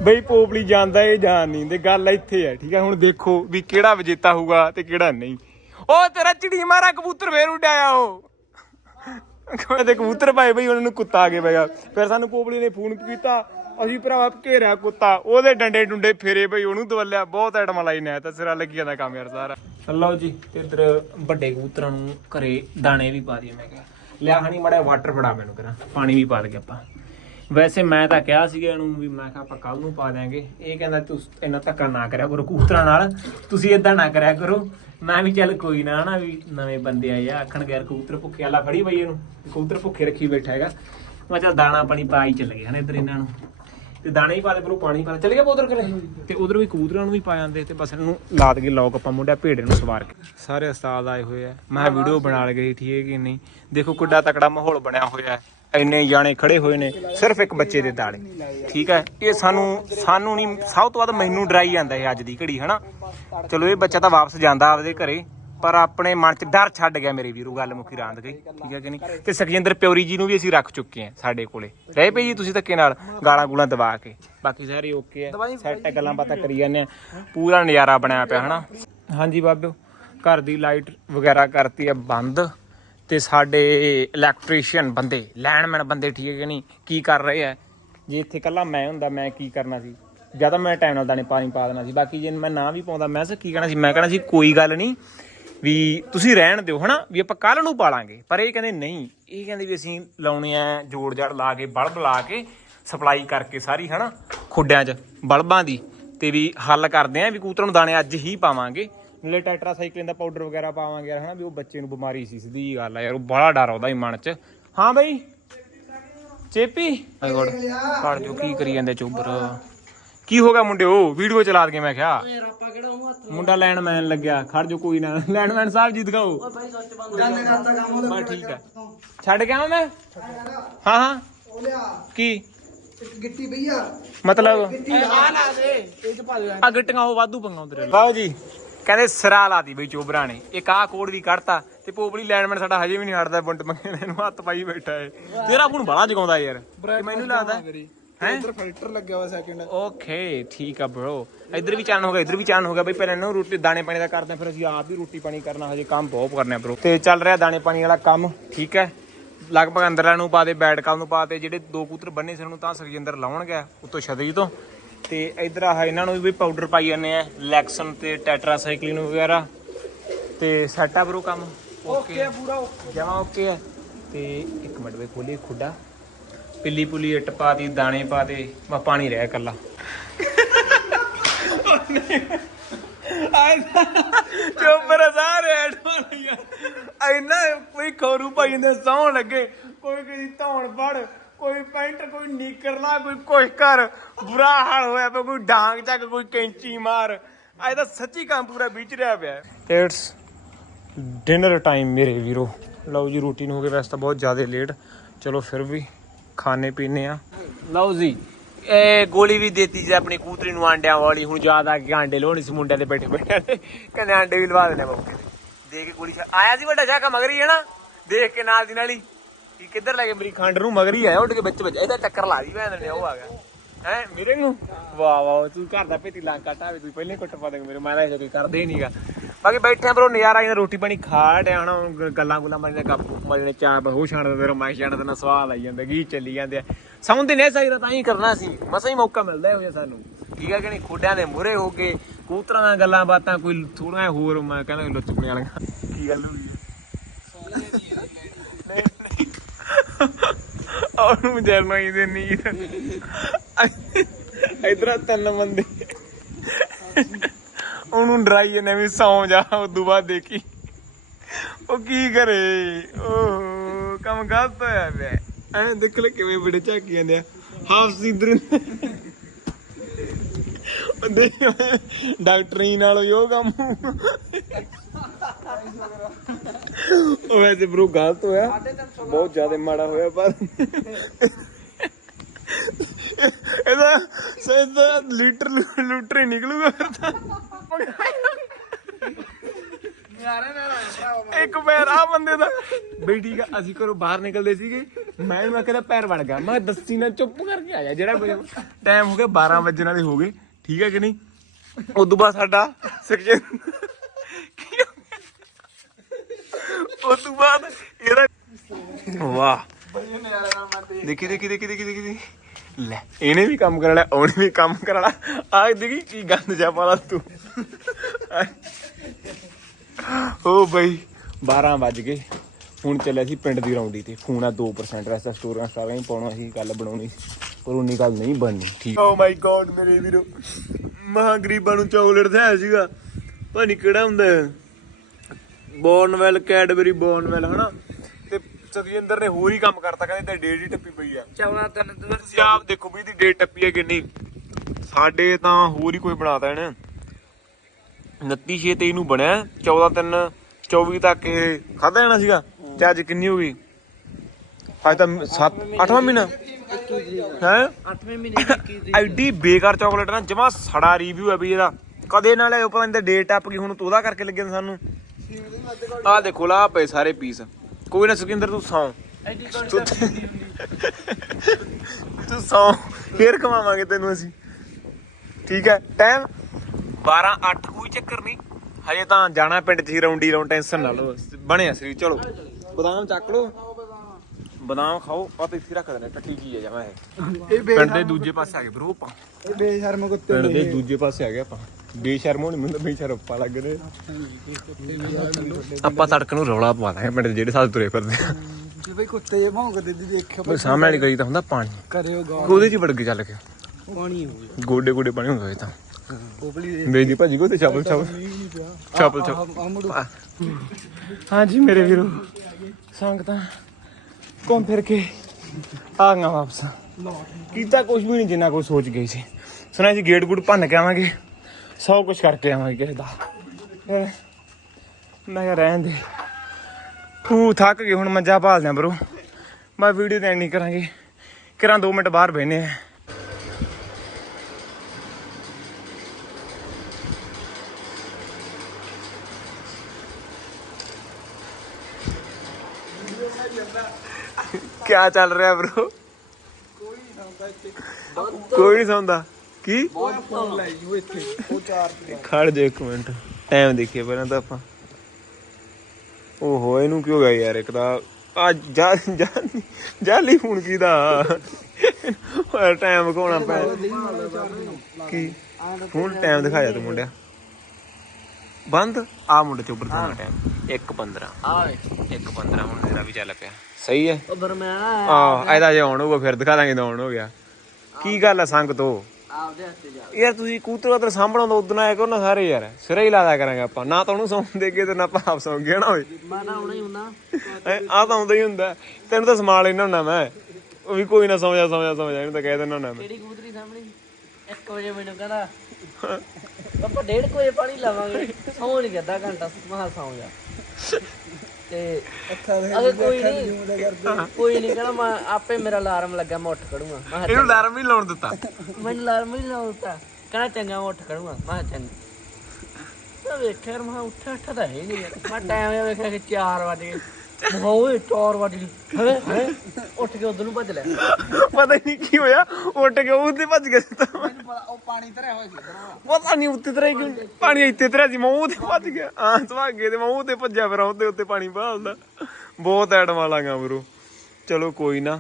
ਬਈ ਪੋਪਲੀ ਜਾਂਦਾ ਇਹ ਜਾਣ ਨਹੀਂ ਤੇ ਗੱਲ ਇੱਥੇ ਹੈ ਠੀਕ ਹੈ ਹੁਣ ਦੇਖੋ ਵੀ ਕਿਹੜਾ ਵਿਜੇਤਾ ਹੋਊਗਾ ਤੇ ਕਿਹੜਾ ਨਹੀਂ। ਉਹ ਤੇਰਾ ਚਿੜੀ ਮਾਰਾ ਕਬੂਤਰ ਫੇਰ ਉੱਡਿਆ ਉਹ। ਤੇ ਕਬੂਤਰ ਪਾਏ ਬਈ, ਉਹਨਾਂ ਨੂੰ ਕੁੱਤਾ ਆ ਗਿਆ ਬਈਆ ਫਿਰ ਸਾਨੂੰ ਪੋਪਲੀ ਨੇ ਫੋਨ ਕੀਤਾ। ਅਸੀਂ ਭਰਾਵਾ ਘੇਰਿਆ ਕੁੱਤਾ। ਉਹਦੇ ਡੰਡੇ ਡੁੰਡੇ ਫੇਰੇ ਬਈ, ਉਹਨੂੰ ਦਵਲਿਆ। ਬਹੁਤ ਐਟਮ ਲਾਈ ਨੇ ਤਾਂ ਸਿਰਾ ਲੱਗੀ ਜਾਂਦਾ ਕੰਮ ਯਾਰ ਸਾਰਾ। ਲਓ ਜੀ, ਤੇ ਇਧਰ ਵੱਡੇ ਕਬੂਤਰਾਂ ਨੂੰ ਘਰੇ ਦਾਣੇ ਵੀ ਪਾ ਦਈਏ, ਮੈਂ ਕਿਹਾ। ਲਿਆ ਹਣੀ ਮੜਾ ਵਾਟਰ ਫੜਾ ਮੈਨੂੰ ਕਰਾਂ। ਪਾਣੀ ਵੀ ਪਾ ਦਈਏ ਆਪਾਂ। ਵੈਸੇ ਮੈਂ ਤਾਂ ਕਿਹਾ ਸੀਗਾ ਇਹਨੂੰ ਵੀ ਮੈਂ ਕਿਹਾ ਆਪਾਂ ਕੱਲ ਨੂੰ ਪਾ ਦਿਆਂਗੇ। ਇਹ ਕਹਿੰਦਾ ਤੂੰ ਇੰਨਾ ਧੱਕਾ ਨਾ ਕਰਿਆ ਕਰੋ ਕਬੂਤਰਾਂ ਨਾਲ। ਤੁਸੀਂ ਇਦਾਂ ਨਾ ਕਰਿਆ ਕਰੋ। ਮੈਂ ਵੀ ਚੱਲ ਕੋਈ ਨਾ ਹਨਾ ਵੀ ਨਵੇਂ ਬੰਦੇ ਆਏ ਆ, ਆਖਣ ਗੈਰ ਕਬੂਤਰ ਭੁੱਖੇ ਆਲਾ ਫੜੀ ਬਈ ਇਹਨੂੰ। ਕਬੂਤਰ ਭੁੱਖੇ ਰੱਖੀ ਬੈਠਾ ਹੈਗਾ। ਮੈਂ ਚੱਲ ਦਾਣਾ ਪਾਣੀ ਪਾ ਹੀ ਚੱਲ ਗਏ ਹਨ ਇੱਧਰ ਇਹਨਾਂ ਨੂੰ। ਤੇ ਦਾਣੇ ਹੀ ਪਾ ਦੇ ਪਰ ਉਹ ਪਾਣੀ ਪਾ ਚੱਲ ਗਿਆ ਉਧਰ ਕਰੇ ਤੇ ਉਧਰ ਵੀ ਕਬੂਤਰਾਂ ਨੂੰ ਵੀ ਪਾ ਜਾਂਦੇ ਤੇ ਬਸ ਇਹਨੂੰ ਲਾਦ ਕੇ ਲੋਕ ਆਪਾਂ ਮੁੰਡਿਆ ਭੇੜੇ ਨੂੰ ਸਵਾਰ ਕੇ। ਸਾਰੇ ਉਸਤਾਦ ਆਏ ਹੋਏ ਆ। ਮੈਂ ਵੀਡੀਓ ਬਣਾ ਲਗੇ ਠੀਕ ਕਿ ਨਹੀਂ? ਦੇਖੋ ਕਿੱਡਾ ਤਕੜਾ ਮਾਹੌਲ ਬਣਿਆ ਹੋਇਆ ਹੈ। ਇੰਨੇ ਜਾਣੇ ਖੜੇ ਹੋਏ ਨੇ, ਸਿਰਫ ਇੱਕ ਬੱਚੇ ਦੇ ਦਾਲੇ ਠੀਕ ਹੈ? ਇਹ ਸਾਨੂੰ ਸਾਨੂੰ ਨਹੀਂ, ਸਭ ਤੋਂ ਵੱਧ ਮੈਨੂੰ ਡਰਾਈ ਜਾਂਦਾ ਇਹ ਅੱਜ ਦੀ ਘੜੀ, ਹਨਾ? ਚਲੋ ਇਹ ਬੱਚਾ ਤਾਂ ਵਾਪਸ ਜਾਂਦਾ ਆਪਦੇ ਘਰੇ। ਪਰ ਆਪਣੇ ਮਨ 'ਚ ਡਰ ਛੱਡ ਗਿਆ ਮੇਰੇ ਵੀਰੋ ਗੱਲ ਮੁੱਕੀ ਰਾਂਦ ਗਈ। ਠੀਕ ਹੈ ਕਿ ਨਹੀਂ? ਤੇ ਸੁਖਜਿੰਦਰ ਪਿਉਰੀ ਜੀ ਨੂੰ ਵੀ ਅਸੀਂ ਰੱਖ ਚੁੱਕੇ ਹਾਂ ਸਾਡੇ ਕੋਲੇ। ਰਹਿ ਪਈ ਜੀ ਤੁਸੀਂ ਧੱਕੇ ਨਾਲ ਗਾਲਾਂ ਗੂਲਾਂ ਦਬਾ ਕੇ। ਬਾਕੀ ਸਾਰੇ ਓਕੇ ਆ। ਸੈੱਟ ਗੱਲਾਂ ਬਾਤਾਂ ਕਰੀ ਜਾਂਦੇ ਆ। ਪੂਰਾ ਨਜ਼ਾਰਾ ਬਣਿਆ ਪਿਆ ਹਨਾ? ਹਾਂਜੀ ਬਾਬਿਓ ਘਰ ਦੀ ਲਾਈਟ ਵਗੈਰਾ ਕਰਤੀ ਆ ਬੰਦ। ਤੇ ਸਾਡੇ ਇਲੈਕਟ੍ਰੀਸ਼ੀਅਨ ਬੰਦੇ ਲੈਂਡਮੈਨ ਬੰਦੇ ਠੀਕ ਹੈ ਕਿ ਨਹੀਂ? ਕੀ ਕਰ ਰਹੇ ਆ? ਜੇ ਇੱਥੇ ਕੱਲਾ ਮੈਂ ਹੁੰਦਾ ਮੈਂ ਕੀ ਕਰਨਾ ਸੀ? ਜਾਂ ਤਾਂ ਮੈਂ ਟਾਈਮ ਨਾਲ ਦਾਣੇ ਪਾਣੀ ਪਾ ਦੇਣਾ ਸੀ। ਬਾਕੀ ਜੇ ਮੈਂ ਨਾ ਵੀ ਪਾਉਂਦਾ ਮੈਂ ਸ ਕੀ ਕਹਿਣਾ ਸੀ? ਮੈਂ ਕਹਿਣਾ ਸੀ ਕੋਈ ਗੱਲ ਨਹੀਂ। ਵੀ ਤੁਸੀਂ ਰਹਿਣ ਦਿਓ ਹਨਾ? ਵੀ ਆਪਾਂ ਕੱਲ ਨੂੰ ਪਾਲਾਂਗੇ। ਪਰ ਇਹ ਕਹਿੰਦੇ ਨਹੀਂ। ਇਹ ਕਹਿੰਦੇ ਵੀ ਅਸੀਂ ਲਾਉਣੇ ਆ ਜੋੜ ਜੜ ਲਾ ਕੇ ਬਲਬ ਲਾ ਕੇ ਸਪਲਾਈ ਕਰਕੇ ਸਾਰੀ ਹਨਾ? ਖੁੱਡਿਆਂ 'ਚ ਬਲਬਾਂ ਦੀ। ਤੇ ਵੀ ਹੱਲ ਕਰਦੇ ਆ ਵੀ ਕੂਤਰ ਨੂੰ ਦਾਣੇ ਅੱਜ ਹੀ ਪਾਵਾਂਗੇ। ਨਾਲੇ ਟੈਟਰਾਸਾਈਕਲਿਨ ਦਾ ਪਾਊਡਰ ਵਗੈਰਾ ਪਾਵਾਂਗੇ ਯਾਰ ਹਨਾ? ਵੀ ਉਹ ਬੱਚੇ ਨੂੰ ਬਿਮਾਰੀ ਸੀ ਸਿੱਧੀ ਗੱਲ ਆ ਯਾਰ ਉਹ ਬੜਾ ਡਰ ਆਉਂਦਾ ਹੀ ਮਨ 'ਚ। ਹਾਂ ਬਈ? ਚੇਪੀ? ਆਈ ਗੋਡ। ਫੜ ਜੋ ਕੀ ਕਰੀ ਜਾਂਦੇ ਚੋਬਰ ਕੀ ਹੋ ਗਿਆ ਮੁੰਡਿਓ? ਵੀਡੀਓ ਚਲਾ ਦਗੇ ਮੈਂ ਕਿਹਾ। ਯਾਰ ਆਪਾਂ ਕਿਹੜਾ ਉਹ ਹੱਥ ਮੁੰਡਾ ਲੈਂਡਮੈਨ ਲੱਗਿਆ ਖੜ ਜੋ ਕੋਈ ਨਾ। ਲੈਂਡਮੈਨ ਸਾਹਿਬ ਜੀ ਦਿਖਾਓ ਭਾਈ ਸੱਚ ਬੰਦ ਗੱਲ ਕਰਤਾ ਕੰਮ ਉਹਦਾ ਬਸ ਠੀਕ ਹੈ ਛੱਡ ਆਵਾਂ ਮੈਂ? ਹਾਂ ਹਾਂ। ਉਹ ਲਿਆ। ਕੀ? ਗਿੱਟੀ ਪਈਆ ਮਤਲਬ? ਗਿੱਟੀ ਆ ਲਾ ਦੇ। ਇਹ ਚ ਪਾ ਦੇ ਆ ਗਿੱਟੀਆਂ ਉਹ ਵਾਧੂ ਪੰਗਾ ਉਧਰ। ਲਓ ਜੀ। ਕਹਿੰਦੇ ਸਿਰਾ ਲਾਤੀ ਬਈ ਚੋਬਰਾਂ ਨੇ। ਇੱਕ ਆਹ ਕੋਡ ਵੀ ਕੱਢਤਾ ਤੇ ਪੋਪਲੀ ਲੈਂਡਮੈਨ ਸਾਡਾ ਹਜੇ ਵੀ ਨਹੀਂ ਹਟਦਾ ਬੁੰਟ ਮੰਗੇ ਨੇ। ਇਹਨੂੰ ਹੱਥ ਪਾਈ ਬੈਠਾ ਏ। ਤੇਰਾ ਫੋਨ ਬੜਾ ਜਗਾਉਂਦਾ ਯਾਰ। ਮੈਨੂੰ ਲੱਗਦਾ ਹੈ? ਇੱਧਰ ਫਿਲਟਰ ਲੱਗਿਆ ਹੋਇਆ ਸੈਕਿੰਡ ਓਕੇ ਠੀਕ ਆ ਬ్రో ਇੱਧਰ ਵੀ ਚਾਨ ਹੋਗਾ ਇੱਧਰ ਵੀ ਚਾਨ ਹੋਗਾ ਬਈ ਪਹਿਲਾਂ ਇਹਨੂੰ ਰੋਟੀ ਦਾਣੇ ਪਾਣੀ ਦਾ ਕਰਦੇ ਫਿਰ ਅਸੀਂ ਆਪ ਵੀ ਰੋਟੀ ਪਾਣੀ ਕਰਨਾ ਹਜੇ ਕੰਮ ਬਹੁਤ ਕਰਨਾ ਬ్రో ਤੇ ਚੱਲ ਰਿਹਾ ਦਾਣੇ ਪਾਣੀ ਵਾਲਾ ਕੰਮ ਠੀਕ ਹੈ? ਲਗਭਗ ਅੰਦਰਲਾ ਨੂੰ ਪਾ ਦੇ ਬੈਟ ਕਾਲ ਨੂੰ ਪਾ ਪਾਦੇ ਜਿਹੜੇ ਦੋ ਕੂਤਰ ਬੰਨੇ ਸਿਰ ਉਹਨੂੰ ਤਾਂ ਸਰਜਿੰਦਰ ਲਾਉਣ ਗਿਆ ਉਤੋਂ ਸ਼ਦਰੀ ਤੋਂ। ਤੇ ਇਧਰ ਆਹ ਇਹਨਾਂ ਨੂੰ ਵੀ ਪਾਊਡਰ ਪਾਈ ਜਾਂਦੇ ਆ ਲੈਕਸਨ ਤੇ ਟੈਟਰਾਸਾਈਕਲਿਨ ਵਗੈਰਾ। ਤੇ ਸੈਟ ਬਰੋ ਕੰਮ। ਓਕੇ ਪੂਰਾ ਓਕੇ ਜਮਾ ਓਕੇ ਹੈ ਤੇ ਇੱਕ ਮਿੰਟ ਵੇ ਖੋਲੀ ਖੁੱਡਾ। ਪਿੱਲੀ ਪੁੱਲੀ ਇੱਟ ਪਾਤੀ ਦਾਣੇ ਪਾਤੇ ਬਸ ਪਾਣੀ ਰਹਿ ਕੱਲਾ ਚੋਬਰ ਸਾਰੇ ਐਡਵਾਂ ਯਾਰ ਐਨਾ ਕੋਈ ਖੋਰੂ ਭਾਈ ਦੇ ਸੌਣ ਲੱਗੇ। ਕੋਈ ਕਿਸੇ ਧੌਣ ਫੜ ਕੋਈ ਪੈਂਟ ਕੋਈ ਨੀਕਰ ਲਾ ਕੋਈ ਕੁਛ ਕਰ। ਬੁਰਾ ਹਾਲ ਹੋਇਆ ਪਿਆ ਕੋਈ ਡਾਂਗ ਚੱਕ ਕੋਈ ਕੈਂਚੀ ਮਾਰ। ਅੱਜ ਤਾਂ ਸੱਚੀ ਕੰਮ ਪੂਰਾ ਵਿਚ ਰਿਹਾ ਪਿਆ। ਇਟਸ ਡਿਨਰ ਟਾਈਮ ਮੇਰੇ ਵੀਰੋ। ਲਓ ਜੀ ਰੋਟੀ ਨੂੰ ਹੋ ਗਏ ਵੈਸੇ ਤਾਂ ਬਹੁਤ ਜ਼ਿਆਦਾ ਲੇਟ ਚਲੋ ਫਿਰ ਵੀ ਖਾਣੇ ਪੀਣੇ ਆ। ਲਓ ਜੀ, ਇਹ ਗੋਲੀ ਵੀ ਦੇਤੀ ਜੀ ਆਪਣੀ ਕੂਤਰੀ ਨੂੰ ਆਂਡਿਆਂ ਵਾਲੀ, ਹੁਣ ਯਾਦ ਆ ਕੇ ਆਂਡੇ ਲੋਣੀ ਸੀ ਮੁੰਡਿਆਂ ਦੇ ਬੈਠੇ ਬੈਠੇ ਨੇ। ਕਹਿੰਦੇ ਆਂਡੇ ਵੀ ਲਵਾ ਦੇਣੇ ਮੌਕੇ ਤੇ। ਦੇ ਕੇ ਗੋਲੀ ਆਇਆ ਸੀ ਵੱਡਾ ਸ਼ਾਕਾ ਮਗਰੀ ਹੈ ਨਾ ਦੇਖ ਕੇ ਨਾਲ ਦੀ ਨਾਲ ਹੀ। ਕਿੱਧਰ ਲੈ ਕੇ ਮੇਰੀ ਖੰਡ ਨੂੰ ਮਗਰੀ ਆਇਆ, ਉੱਡ ਕੇ ਵਿੱਚ ਵਿੱਚ। ਇਹਦਾ ਚੱਕਰ ਲਾ ਦੀ ਭੈਣ ਨੇ ਉਹ ਆ ਗਿਆ। ਹੈ, ਮੇਰੇ ਨੂੰ? ਵਾਹ ਵਾਹ ਤੂੰ ਘਰ ਦਾ ਭੇਤੀ ਲਾਂਕਾ ਟਾਵੇ ਤੂੰ ਪਹਿਲੇ ਕੁੱਟ ਪਾ ਦੇ ਮੇਰੇ, ਮੈਂ ਤਾਂ ਕੋਈ ਕਰਦੇ ਹੀ ਨਹੀਂਗਾ। ਬਾਕੀ ਬੈਠੇ ਆ, ਬਰੋ, ਨਜ਼ਾਰਾ ਆਈ ਰੋਟੀ ਪਾਣੀ ਖਾ ਡਿਆ ਹੁਣ ਗੱਲਾਂ ਗੁੱਲਾਂ ਮਾਰੀਆਂ, ਗੱਪ ਮਾਰੀਆਂ, ਚਾਹ ਬਹੁ ਛਾਣ ਦੇ ਰਮਾਇਸ਼ ਜਾਣ ਦੇ ਨਾਲ ਸਵਾਲ ਆਈ ਜਾਂਦੇ ਗੀਤ ਚੱਲੀ ਜਾਂਦੇ ਆ। ਸੌਂਦੇ ਨੇ ਸਹੀ ਤਾਂ ਹੀ ਕਰਨਾ ਸੀ ਮਸਾਂ ਹੀ ਮੌਕਾ ਮਿਲਦਾ ਇਹੋ ਜਿਹਾ ਸਾਨੂੰ। ਠੀਕ ਹੈ ਕਿ ਨਹੀਂ ਖੋਡਿਆਂ ਦੇ ਮੂਹਰੇ ਹੋ ਕੇ ਕੂਤਰਾਂ ਨਾਲ ਗੱਲਾਂ ਬਾਤਾਂ, ਕੋਈ ਥੋੜਾ ਹੋਰ, ਮੈਂ ਕਹਿੰਦਾ ਲੁੱਚਪਣੇ ਵਾਲੀਆਂ। ਕੀ ਗੱਲ ਹੋਈ ਹੈ ਉਹਨੂੰ ਜਰਨਾ ਹੀ ਦੇ ਨੀਰ ਇਧਰ ਤਿੰਨ ਬੰਦੇ। ਉਹਨੂੰ ਡਰਾਈ ਨੇ ਵੀ ਸੌਂ ਜਾ, ਉਦੋਂ ਬਾਅਦ ਦੇਖੀ। ਉਹ ਕੀ ਕਰੇ? ਓਹ, ਕੰਮ ਗਲਤ ਹੋਇਆ ਵੇ ਐ ਦੇਖ ਲੈ ਕਿਵੇਂ ਬੜੇ ਝਾਕੀ ਜਾਂਦੇ ਆ। ਹਾਫ ਸਿੱਧਰ ਉਹ ਡਾਕਟਰੀ ਨਾਲ ਯੋ ਕੰਮ। ਉਹ ਵੈਸੇ ਬਰੋ ਗਲਤ ਹੋਇਆ। ਬਹੁਤ ਜ਼ਿਆਦਾ ਮਾੜਾ ਹੋਇਆ ਪਰ। ਇਹਦਾ ਸੈਦਾ ਲੀਟਰ ਲੂਟਰ ਹੀ ਨਿਕਲੂਗਾ ਫਿਰ ਤਾਂ। ਇੱਕ ਪੈਰ ਆ ਬੰਦੇ ਦਾ। ਬਈ ਠੀਕ ਆ, ਅਸੀਂ ਘਰੋਂ ਬਾਹਰ ਨਿਕਲਦੇ ਸੀਗੇ। ਮੈਂ ਮੈਂ ਕਹਿੰਦਾ ਪੈਰ ਵੜ ਗਿਆ। ਮੈਂ ਦੱਸੀ ਨਾ, ਚੁੱਪ ਕਰਕੇ ਆਇਆ ਜਿਹੜਾ ਟਾਈਮ ਹੋ ਗਿਆ 12 ਵਜੇ ਵਾਲੇ ਹੋ ਗਏ। ਠੀਕ ਹੈ ਕਿ ਨਹੀਂ? ਉਦੋਂ ਬਾਅਦ ਸਾਡਾ ਸੈਕਸ਼ਨ ਉਸ ਤੋਂ ਬਾਅਦ ਇਹਦਾ ਵਾਹ। ਦੇਖੀ ਦੇਖੀ ਦੇਖੀ ਦੇਖੀ ਦੇਖੀ। ਲੈ, ਇਹਨੇ ਵੀ ਕੰਮ ਕਰਾ ਲਿਆ ਉਹਨੇ ਵੀ ਕੰਮ ਕਰਾਣਾ ਆ ਦੇਖੀ ਕੀ ਗੰਦ ਜਾ ਪਾਲਾ ਤੂੰ। ਓ ਬਈ 12 ਵੱਜ ਗਏ। ਹੁਣ ਚੱਲਿਆ ਸੀ ਪਿੰਡ ਦੀ ਰੌਂਡੀ ਤੇ। ਫੋਨ ਆ 2% ਰਸਤਾ ਸਟੋਰਾਂ ਸਟਾਰਾਂ ਹੀ ਪਾਉਣਾ ਸੀ, ਗੱਲ ਬਣਾਉਣੀ। ਪਰ ਉਨੀ ਗੱਲ ਨਹੀਂ ਬਣਨੀ, ਠੀਕ। ਓ ਮਾਈ ਗੋਡ ਮੇਰੇ ਵੀਰੋ। ਮਹਾ ਗਰੀਬਾਂ ਨੂੰ ਚਾਕਲੇਟ ਦਿਆ ਸੀਗਾ। ਪਤਾ ਨਹੀਂ ਕਿਹੜਾ ਹੁੰਦਾ। ਬੋਰਨਵੈਲ ਕੈਡਬਰੀ ਬੋਰਨਵੈਲ ਹਨਾ? ਸਤਿੰਦਰ ਨੇ ਹੋਰ ਹੀ ਕੰਮ ਕਰਤਾ ਕਹਿੰਦੇ ਤੇ ਡੇਟ ਹੀ ਟੱਪੀ ਪਈ ਆ। ਚੌਣਾ ਤਿੰਨ ਦਿਨ ਤੁਸੀਂ ਆਪ ਦੇਖੋ ਵੀ ਇਹਦੀ ਡੇਟ ਟੱਪੀ ਹੈ ਕਿੰਨੀ। ਸਾਡੇ ਤਾਂ ਹੋਰ ਹੀ ਕੋਈ ਬਣਾਤਾ ਇਹਨੇ। 29 ਛੇ 23 ਨੂੰ ਬਣਿਆ 14 3 24 ਤੱਕ ਇਹ ਖਾਦਾ ਜਾਣਾ ਸੀਗਾ? ਤੇ ਅੱਜ ਕਿੰਨੀ ਹੋ ਗਈ? ਅੱਜ ਤਾਂ 7 8ਵਾਂ ਮਹੀਨਾ। ਹੈ? 8ਵੇਂ ਮਹੀਨੇ ਦੀ 21 ਐਡੀ ਬੇਕਾਰ ਚਾਕਲੇਟ ਨਾ ਜਮਾ ਸੜਾ ਰਿਵਿਊ ਹੈ ਵੀ ਇਹਦਾ। ਕਦੇ ਨਾ ਲਿਆਓ ਪਤਾ ਨਹੀਂ ਡੇਟ ਟੱਪ ਗਈ ਹੁਣ ਤੂੰ ਉਹਦਾ ਕਰਕੇ ਲੱਗੇ ਸਾਨੂੰ। ਆਹ ਦੇਖੋ ਲਾ ਪਏ ਸਾਰੇ ਪੀਸ ਕੋਈ ਨਾ ਸੁਖਿੰਦਰ ਤੂੰ ਸੌਂ। ਐਡੀ ਤੂੰ ਸੌ। ਫੇਰ ਕਮਾਵਾਂਗੇ ਤੈਨੂੰ ਅਸੀਂ। ਠੀਕ ਹੈ ਟਾਈਮ 12 8 ਕੋਈ ਚੱਕਰ ਨਹੀਂ। ਹਜੇ ਤਾਂ ਜਾਣਾ ਪਿੰਡ ਚ ਹੀ ਰੌਂਡੀ ਰੌਂ ਟੈਨਸ਼ਨ ਨਾ ਲਓ। ਬਣਿਆ ਸਰੀ ਚਲੋ। ਬਦਾਮ ਚੱਕ ਲਓ। ਬਦਾਮ ਖਾਓ। ਆ ਤੇ ਇੱਥੇ ਰੱਖ ਦੇਣਾ ਟੱਟੀ ਕੀ ਹੈ ਜਮਾ ਇਹ ਇਹ ਪਿੰਡ ਦੇ ਦੂਜੇ ਪਾਸੇ ਆ ਗਏ ਬਰੋ ਆਪਾਂ। ਇਹ ਬੇਸ਼ਰਮ ਕੁੱਤੇ ਪਿੰਡ ਦੇ ਦੂਜੇ ਪਾਸੇ ਆ ਗਏ ਆਪਾਂ। ਬੇਸ਼ਰਮ ਹੋਣੀ ਮੈਨੂੰ ਬੇਸ਼ਰਮ ਪਾ ਲੱਗ ਰਹੇ। ਆਪਾਂ ਤੜਕ ਨੂੰ ਰੌਲਾ ਪਵਾ ਦਾਂਗੇ ਪਿੰਡ ਦੇ ਜਿਹੜੇ ਸਾਲ ਤੁਰੇ ਫਿਰਦੇ ਆ। ਜੇ ਬਈ ਕੁੱਤੇ ਜੇ ਭੌਂਕਦੇ ਦੀ ਦੇਖਿਓ ਬਈ ਸਾਹਮਣੇ ਵਾਲੀ ਗਲੀ ਤਾਂ ਹੁੰਦਾ ਪਾਣੀ। ਕਰਿਓ ਗਾ ਉਹਦੇ ਚ ਹੀ ਵੜ ਕੇ ਚੱਲ ਕੇ। ਪਾਣੀ ਹੋ ਗਿਆ। ਗੋਡੇ ਗੋਡੇ ਪਾਣੀ ਹੁੰਦਾ ਇਹ ਤਾਂ। ਕੋਪਲੀ ਦੇ। ਬੇਜੀ ਭਾਜੀ ਕੋ ਤੇ ਚਾਵਲ ਚਾਵਲ ਚਾਵਲ ਆਮੜੂ ਹਾਂਜੀ ਮੇਰੇ ਵੀਰੋ ਸੰਗਤਾਂ। ਘੁੰਮ ਫਿਰ ਕੇ ਆ ਗਈਆਂ ਵਾਪਸ। ਕੀਤਾ ਕੁਝ ਵੀ ਨਹੀਂ ਜਿੰਨਾ ਕੋਈ ਸੋਚ ਗਈ ਸੀ। ਸੁਣਿਆ ਸੀ ਗੇਟ ਗੂਟ ਭੰਨ ਕੇ ਆਵਾਂਗੇ। ਸਭ ਕੁਝ ਕਰਕੇ ਆਵਾਂਗੇ ਕਿਸੇ ਦਾ। ਮੈਂ ਕਿਹਾ ਰਹਿਣ ਦੇ। ਤੂੰ ਥੱਕ ਗਏ ਹੁਣ ਮੰਜਾ ਭਾਲਦੇ ਆ ਬਰੋ। ਮੈਂ ਵੀਡੀਓ ਤੇ ਨਹੀਂ ਕਰਾਂਗੇ। ਕਿਰਾਂ 2 ਮਿੰਟ ਬਾਹਰ ਬਹਿਨੇ ਆ। ਕੀ ਚੱਲ ਰਿਹਾ ਬ్రో ਕੋਈ ਨਹੀਂ ਸੌਂਦਾ। ਕੀ? ਫੋਨ ਲੈ ਜੂ ਇੱਥੇ ਉਹ ਚਾਰ ਖੜ ਜਾ ਇੱਕ ਮਿੰਟ। ਟਾਈਮ ਦੇਖੀਏ ਪਹਿਲਾਂ ਤਾਂ ਆਪਾਂ। ਓਹੋ ਇਹਨੂੰ ਕਿਉਂ ਗਿਆ ਯਾਰ ਇੱਕ ਦਾ ਆ ਜਾ ਜਾ- ਜਾਲੀ ਫੋਨ ਕੀਦਾ? ਓਏ ਟਾਈਮ ਕੋਣਾ ਪੈ ਕੀ? ਹੁਣ ਟਾਈਮ ਦਿਖਾਇਆ ਤੂੰ ਮੁੰਡਿਆ। ਬੰਦ? ਆ ਮੁੰਡੇ ਚੋਬਰ ਦਾ ਟਾਈਮ 1:15 ਆ ਵੇ 1:15 ਹੁਣ ਮੇਰਾ ਵੀ ਚੱਲ ਪਿਆ। ਸਹੀ ਹੈ? ਉਹ ਫਿਰ ਮੈਂ ਆ ਇਹਦਾ ਜੇ ਆਉਣ ਹੋਊਗਾ ਫਿਰ ਦਿਖਾ ਦਾਂਗੇ ਤਾਂ ਆਉਣ ਹੋ ਗਿਆ। ਕੀ ਗੱਲ ਆ ਸੰਗ ਤੋਂ ਆਪਦੇ ਹੱਥੇ ਜਾ ਯਾਰ ਤੁਸੀਂ ਕੂਤਰ ਕੂਤਰ ਸਾਂਭਣਾ ਤਾਂ ਉਦੋਂ ਆਇਆ ਕਰੋ ਨਾ ਸਾਰੇ ਯਾਰ। ਸਿਰੇ ਹੀ ਲਾਦਾ ਕਰਾਂਗੇ ਆਪਾਂ। ਨਾ ਤਾਂ ਉਹਨੂੰ ਸੌਂ ਦੇਗੇ ਤੇ ਨਾ ਆਪਾਂ ਆਪ ਸੌਂ ਨਾ ਹੋਏ ਮੈਂ ਤਾਂ ਆਉਣਾ ਹੀ ਹੁੰਦਾ। ਆ ਤਾਂ ਆਉਂਦਾ ਹੀ ਹੁੰਦਾ। ਤੈਨੂੰ ਤਾਂ ਸਮਾਲ ਲੈਣਾ ਹੁੰਦਾ ਮੈਂ। ਉਹ ਵੀ ਕੋਈ ਨਾ ਸਮਝਾ ਸਮਝਾ ਸਮਝਾ ਇਹਨੂੰ ਤਾਂ ਕਹਿ ਦਿੰਦਾ ਨਾ ਮੈਂ। ਕਿਹੜੀ ਕਬੂਤਰੀ ਸਾਹਮਣੇ? 1 ਵਜੇ ਮੈਨੂੰ ਕਹਿੰਦਾ ਪਾਪਾ 1:30 ਵਜੇ ਪਾਣੀ ਲਾਵਾਂਗੇ। ਸੌਂ ਨਹੀਂ ਅੱਧਾ ਘੰਟਾ ਮਹਾ ਸੌਂ ਜਾ। ਤੇ ਅੱਖਾਂ ਦੇ ਅਗੇ ਕੋਈ ਨਹੀਂ ਕੋਈ ਨਹੀਂ ਕਹਿੰਦਾ ਮੈਂ ਆਪੇ ਮੇਰਾ ਅਲਾਰਮ ਲੱਗਾ ਮੈਂ ਉੱਠ ਖੜੂੰਗਾ। ਮੈਂ ਇਹਨੂੰ ਅਲਾਰਮ ਨਹੀਂ ਲਾਉਣ ਦਿੱਤਾ। ਮੈਨੂੰ ਅਲਾਰਮ ਨਹੀਂ ਲਾਉਂਦਾ ਕਹਿੰਦਾ ਚੰਗਾ ਮੈਂ ਉੱਠ ਖੜੂੰਗਾ। ਮੈਂ ਕਿਹਾ ਚੰਗਾ। ਤਾਂ ਵੇਖਿਆ ਮੈਂ ਕਿਹਾ ਉੱਠਿਆ ਉੱਠਾ ਤਾਂ ਹੈ ਨਹੀਂ ਯਾਰ। ਮੈਂ ਟਾਈਮ ਵੇਖਿਆ ਕਿ 4 ਵਜੇ ਓਏ 4 ਵਜੇ ਹੈ? ਹੈ? ਉੱਠ ਕੇ ਉਧਰ ਨੂੰ ਭੱਜ ਲਿਆ ਪਤਾ ਨਹੀਂ ਕੀ ਹੋਇਆ ਉੱਠ ਕੇ ਉਹ ਉੱਤੇ ਭੱਜ ਗਿਆ ਸੀ ਤਾਂ। ਉਹ ਪਾਣੀ ਧਰਿਆ ਹੋਇਆ ਸੀ ਪਤਾ ਨਹੀਂ ਉੱਤੇ ਤਰੇ ਪਾਣੀ ਇੱਥੇ ਤਰੇ ਸੀ ਮੈਂ ਉਹ ਤੇ ਭੱਜ ਗਿਆ। ਆਂ ਸੁਹਾਗੇ ਤੇ ਮੈਂ ਉਹ ਤੇ ਭੱਜਿਆ ਫਿਰ ਉਹਦੇ ਉੱਤੇ ਪਾਣੀ ਭਾਲਦਾ। ਬਹੁਤ ਐਡ ਵਾਲਾਂਗਾ ਬਰੋ ਚਲੋ ਕੋਈ ਨਾ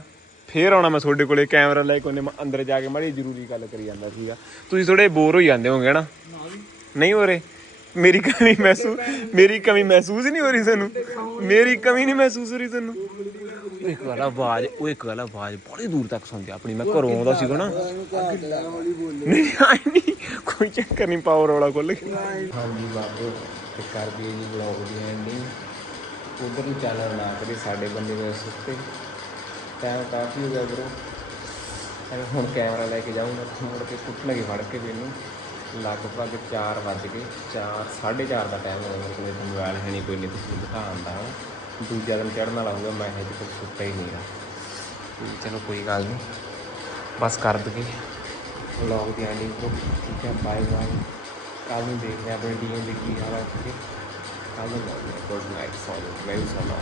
ਫੇਰ ਆਉਣਾ ਮੈਂ ਤੁਹਾਡੇ ਕੋਲੇ ਕੈਮਰਾ ਲੈ ਕੇ ਉਹਨੇ ਮੈਂ ਅੰਦਰ ਜਾ ਕੇ ਮਾੜੀ ਜ਼ਰੂਰੀ ਗੱਲ ਕਰੀ ਜਾਂਦਾ ਸੀਗਾ। ਤੁਸੀਂ ਥੋੜੇ ਬੋਰ ਹੋਈ ਜਾਂਦੇ ਹੋਗੇ ਨਾ? ਨਹੀਂ ਹੋ ਰਹੇ? ਮੇਰੀ ਕਮੀ ਮਹਿਸੂਸ ਮੇਰੀ ਕਮੀ ਮਹਿਸੂਸ ਹੀ ਨਹੀਂ ਹੋ ਰਹੀ ਤੁਹਾਨੂੰ ਮੇਰੀ ਕਮੀ ਨਹੀਂ ਮਹਿਸੂਸ ਹੋ ਰਹੀ ਤੁਹਾਨੂੰ ਇੱਕ ਆ ਆਵਾਜ਼ ਉਹ ਇੱਕ ਆ ਆਵਾਜ਼ ਬੜੀ ਦੂਰ ਤੱਕ ਸੁਣਦੀ ਆਪਣੀ ਮੈਂ ਘਰੋਂ ਆਉਂਦਾ ਸੀਗਾ ਨਾ। ਨਹੀਂ ਆਈ ਨਹੀਂ। ਕੋਈ ਚੱਕਰ ਨਹੀਂ ਪਾਵਰ ਵਾਲਾ ਖੁੱਲ ਗਿਆ। ਹਾਂਜੀ ਬਾਬੂ ਤੇ ਕਰ ਦਈਏ ਜੀ ਬਲੌਗ ਦੀ ਐਂਡਿੰਗ ਉਧਰ ਨੂੰ ਚੱਲਣ ਨਾ ਕਰੇ ਸਾਡੇ ਬੰਦੇ ਦੇ ਸੁੱਤੇ। ਟਾਈਮ ਕਾਫੀ ਹੋ ਗਿਆ ਬਰੋ ਹੁਣ ਕੈਮਰਾ ਲੈ ਕੇ ਜਾਊਂਗਾ ਮੁੜ ਕੇ ਕੁੱਟਣਗੇ ਫੜ ਕੇ ਮੈਨੂੰ ਲਗਭਗ 4 ਵੱਜ ਗਏ 4 4:30 ਦਾ ਟਾਈਮ ਹੋ ਮੇਰੇ ਕੋਲ, ਇੱਥੇ ਮੋਬਾਈਲ ਹੈ ਨਹੀਂ ਕੋਈ ਨਹੀਂ, ਤੁਸੀਂ ਦਿਖਾਉਂਦਾ ਹਾਂ। ਦੂਜਾ ਦਿਨ ਚੜ੍ਹਨ ਵਾਲਾ ਹੋਊਗਾ, ਮੈਂ ਹਜੇ ਤੱਕ ਸੁੱਤਾ ਹੀ ਨਹੀਂ ਗਾ ਚਲੋ ਕੋਈ ਗੱਲ ਨਹੀਂ, ਬਸ ਕਰ ਦਈਏ। ਵਲੌਗ ਦੀ ਐਂਡਿੰਗ ਤੋਂ, ਠੀਕ ਹੈ ਬਾਏ ਬਾਏ ਕੱਲ ਨੂੰ ਦੇਖਦੇ ਹਾਂ, ਆਪਣੇ ਡੀਐਮ ਦੀ ਕੀ ਹਾਲ ਹੈ ਕੱਲ ਨੂੰ ਗੁੱਡ ਨਾਈਟ ਸੌਂ ਮੈਂ ਵੀ ਸੌਣਾ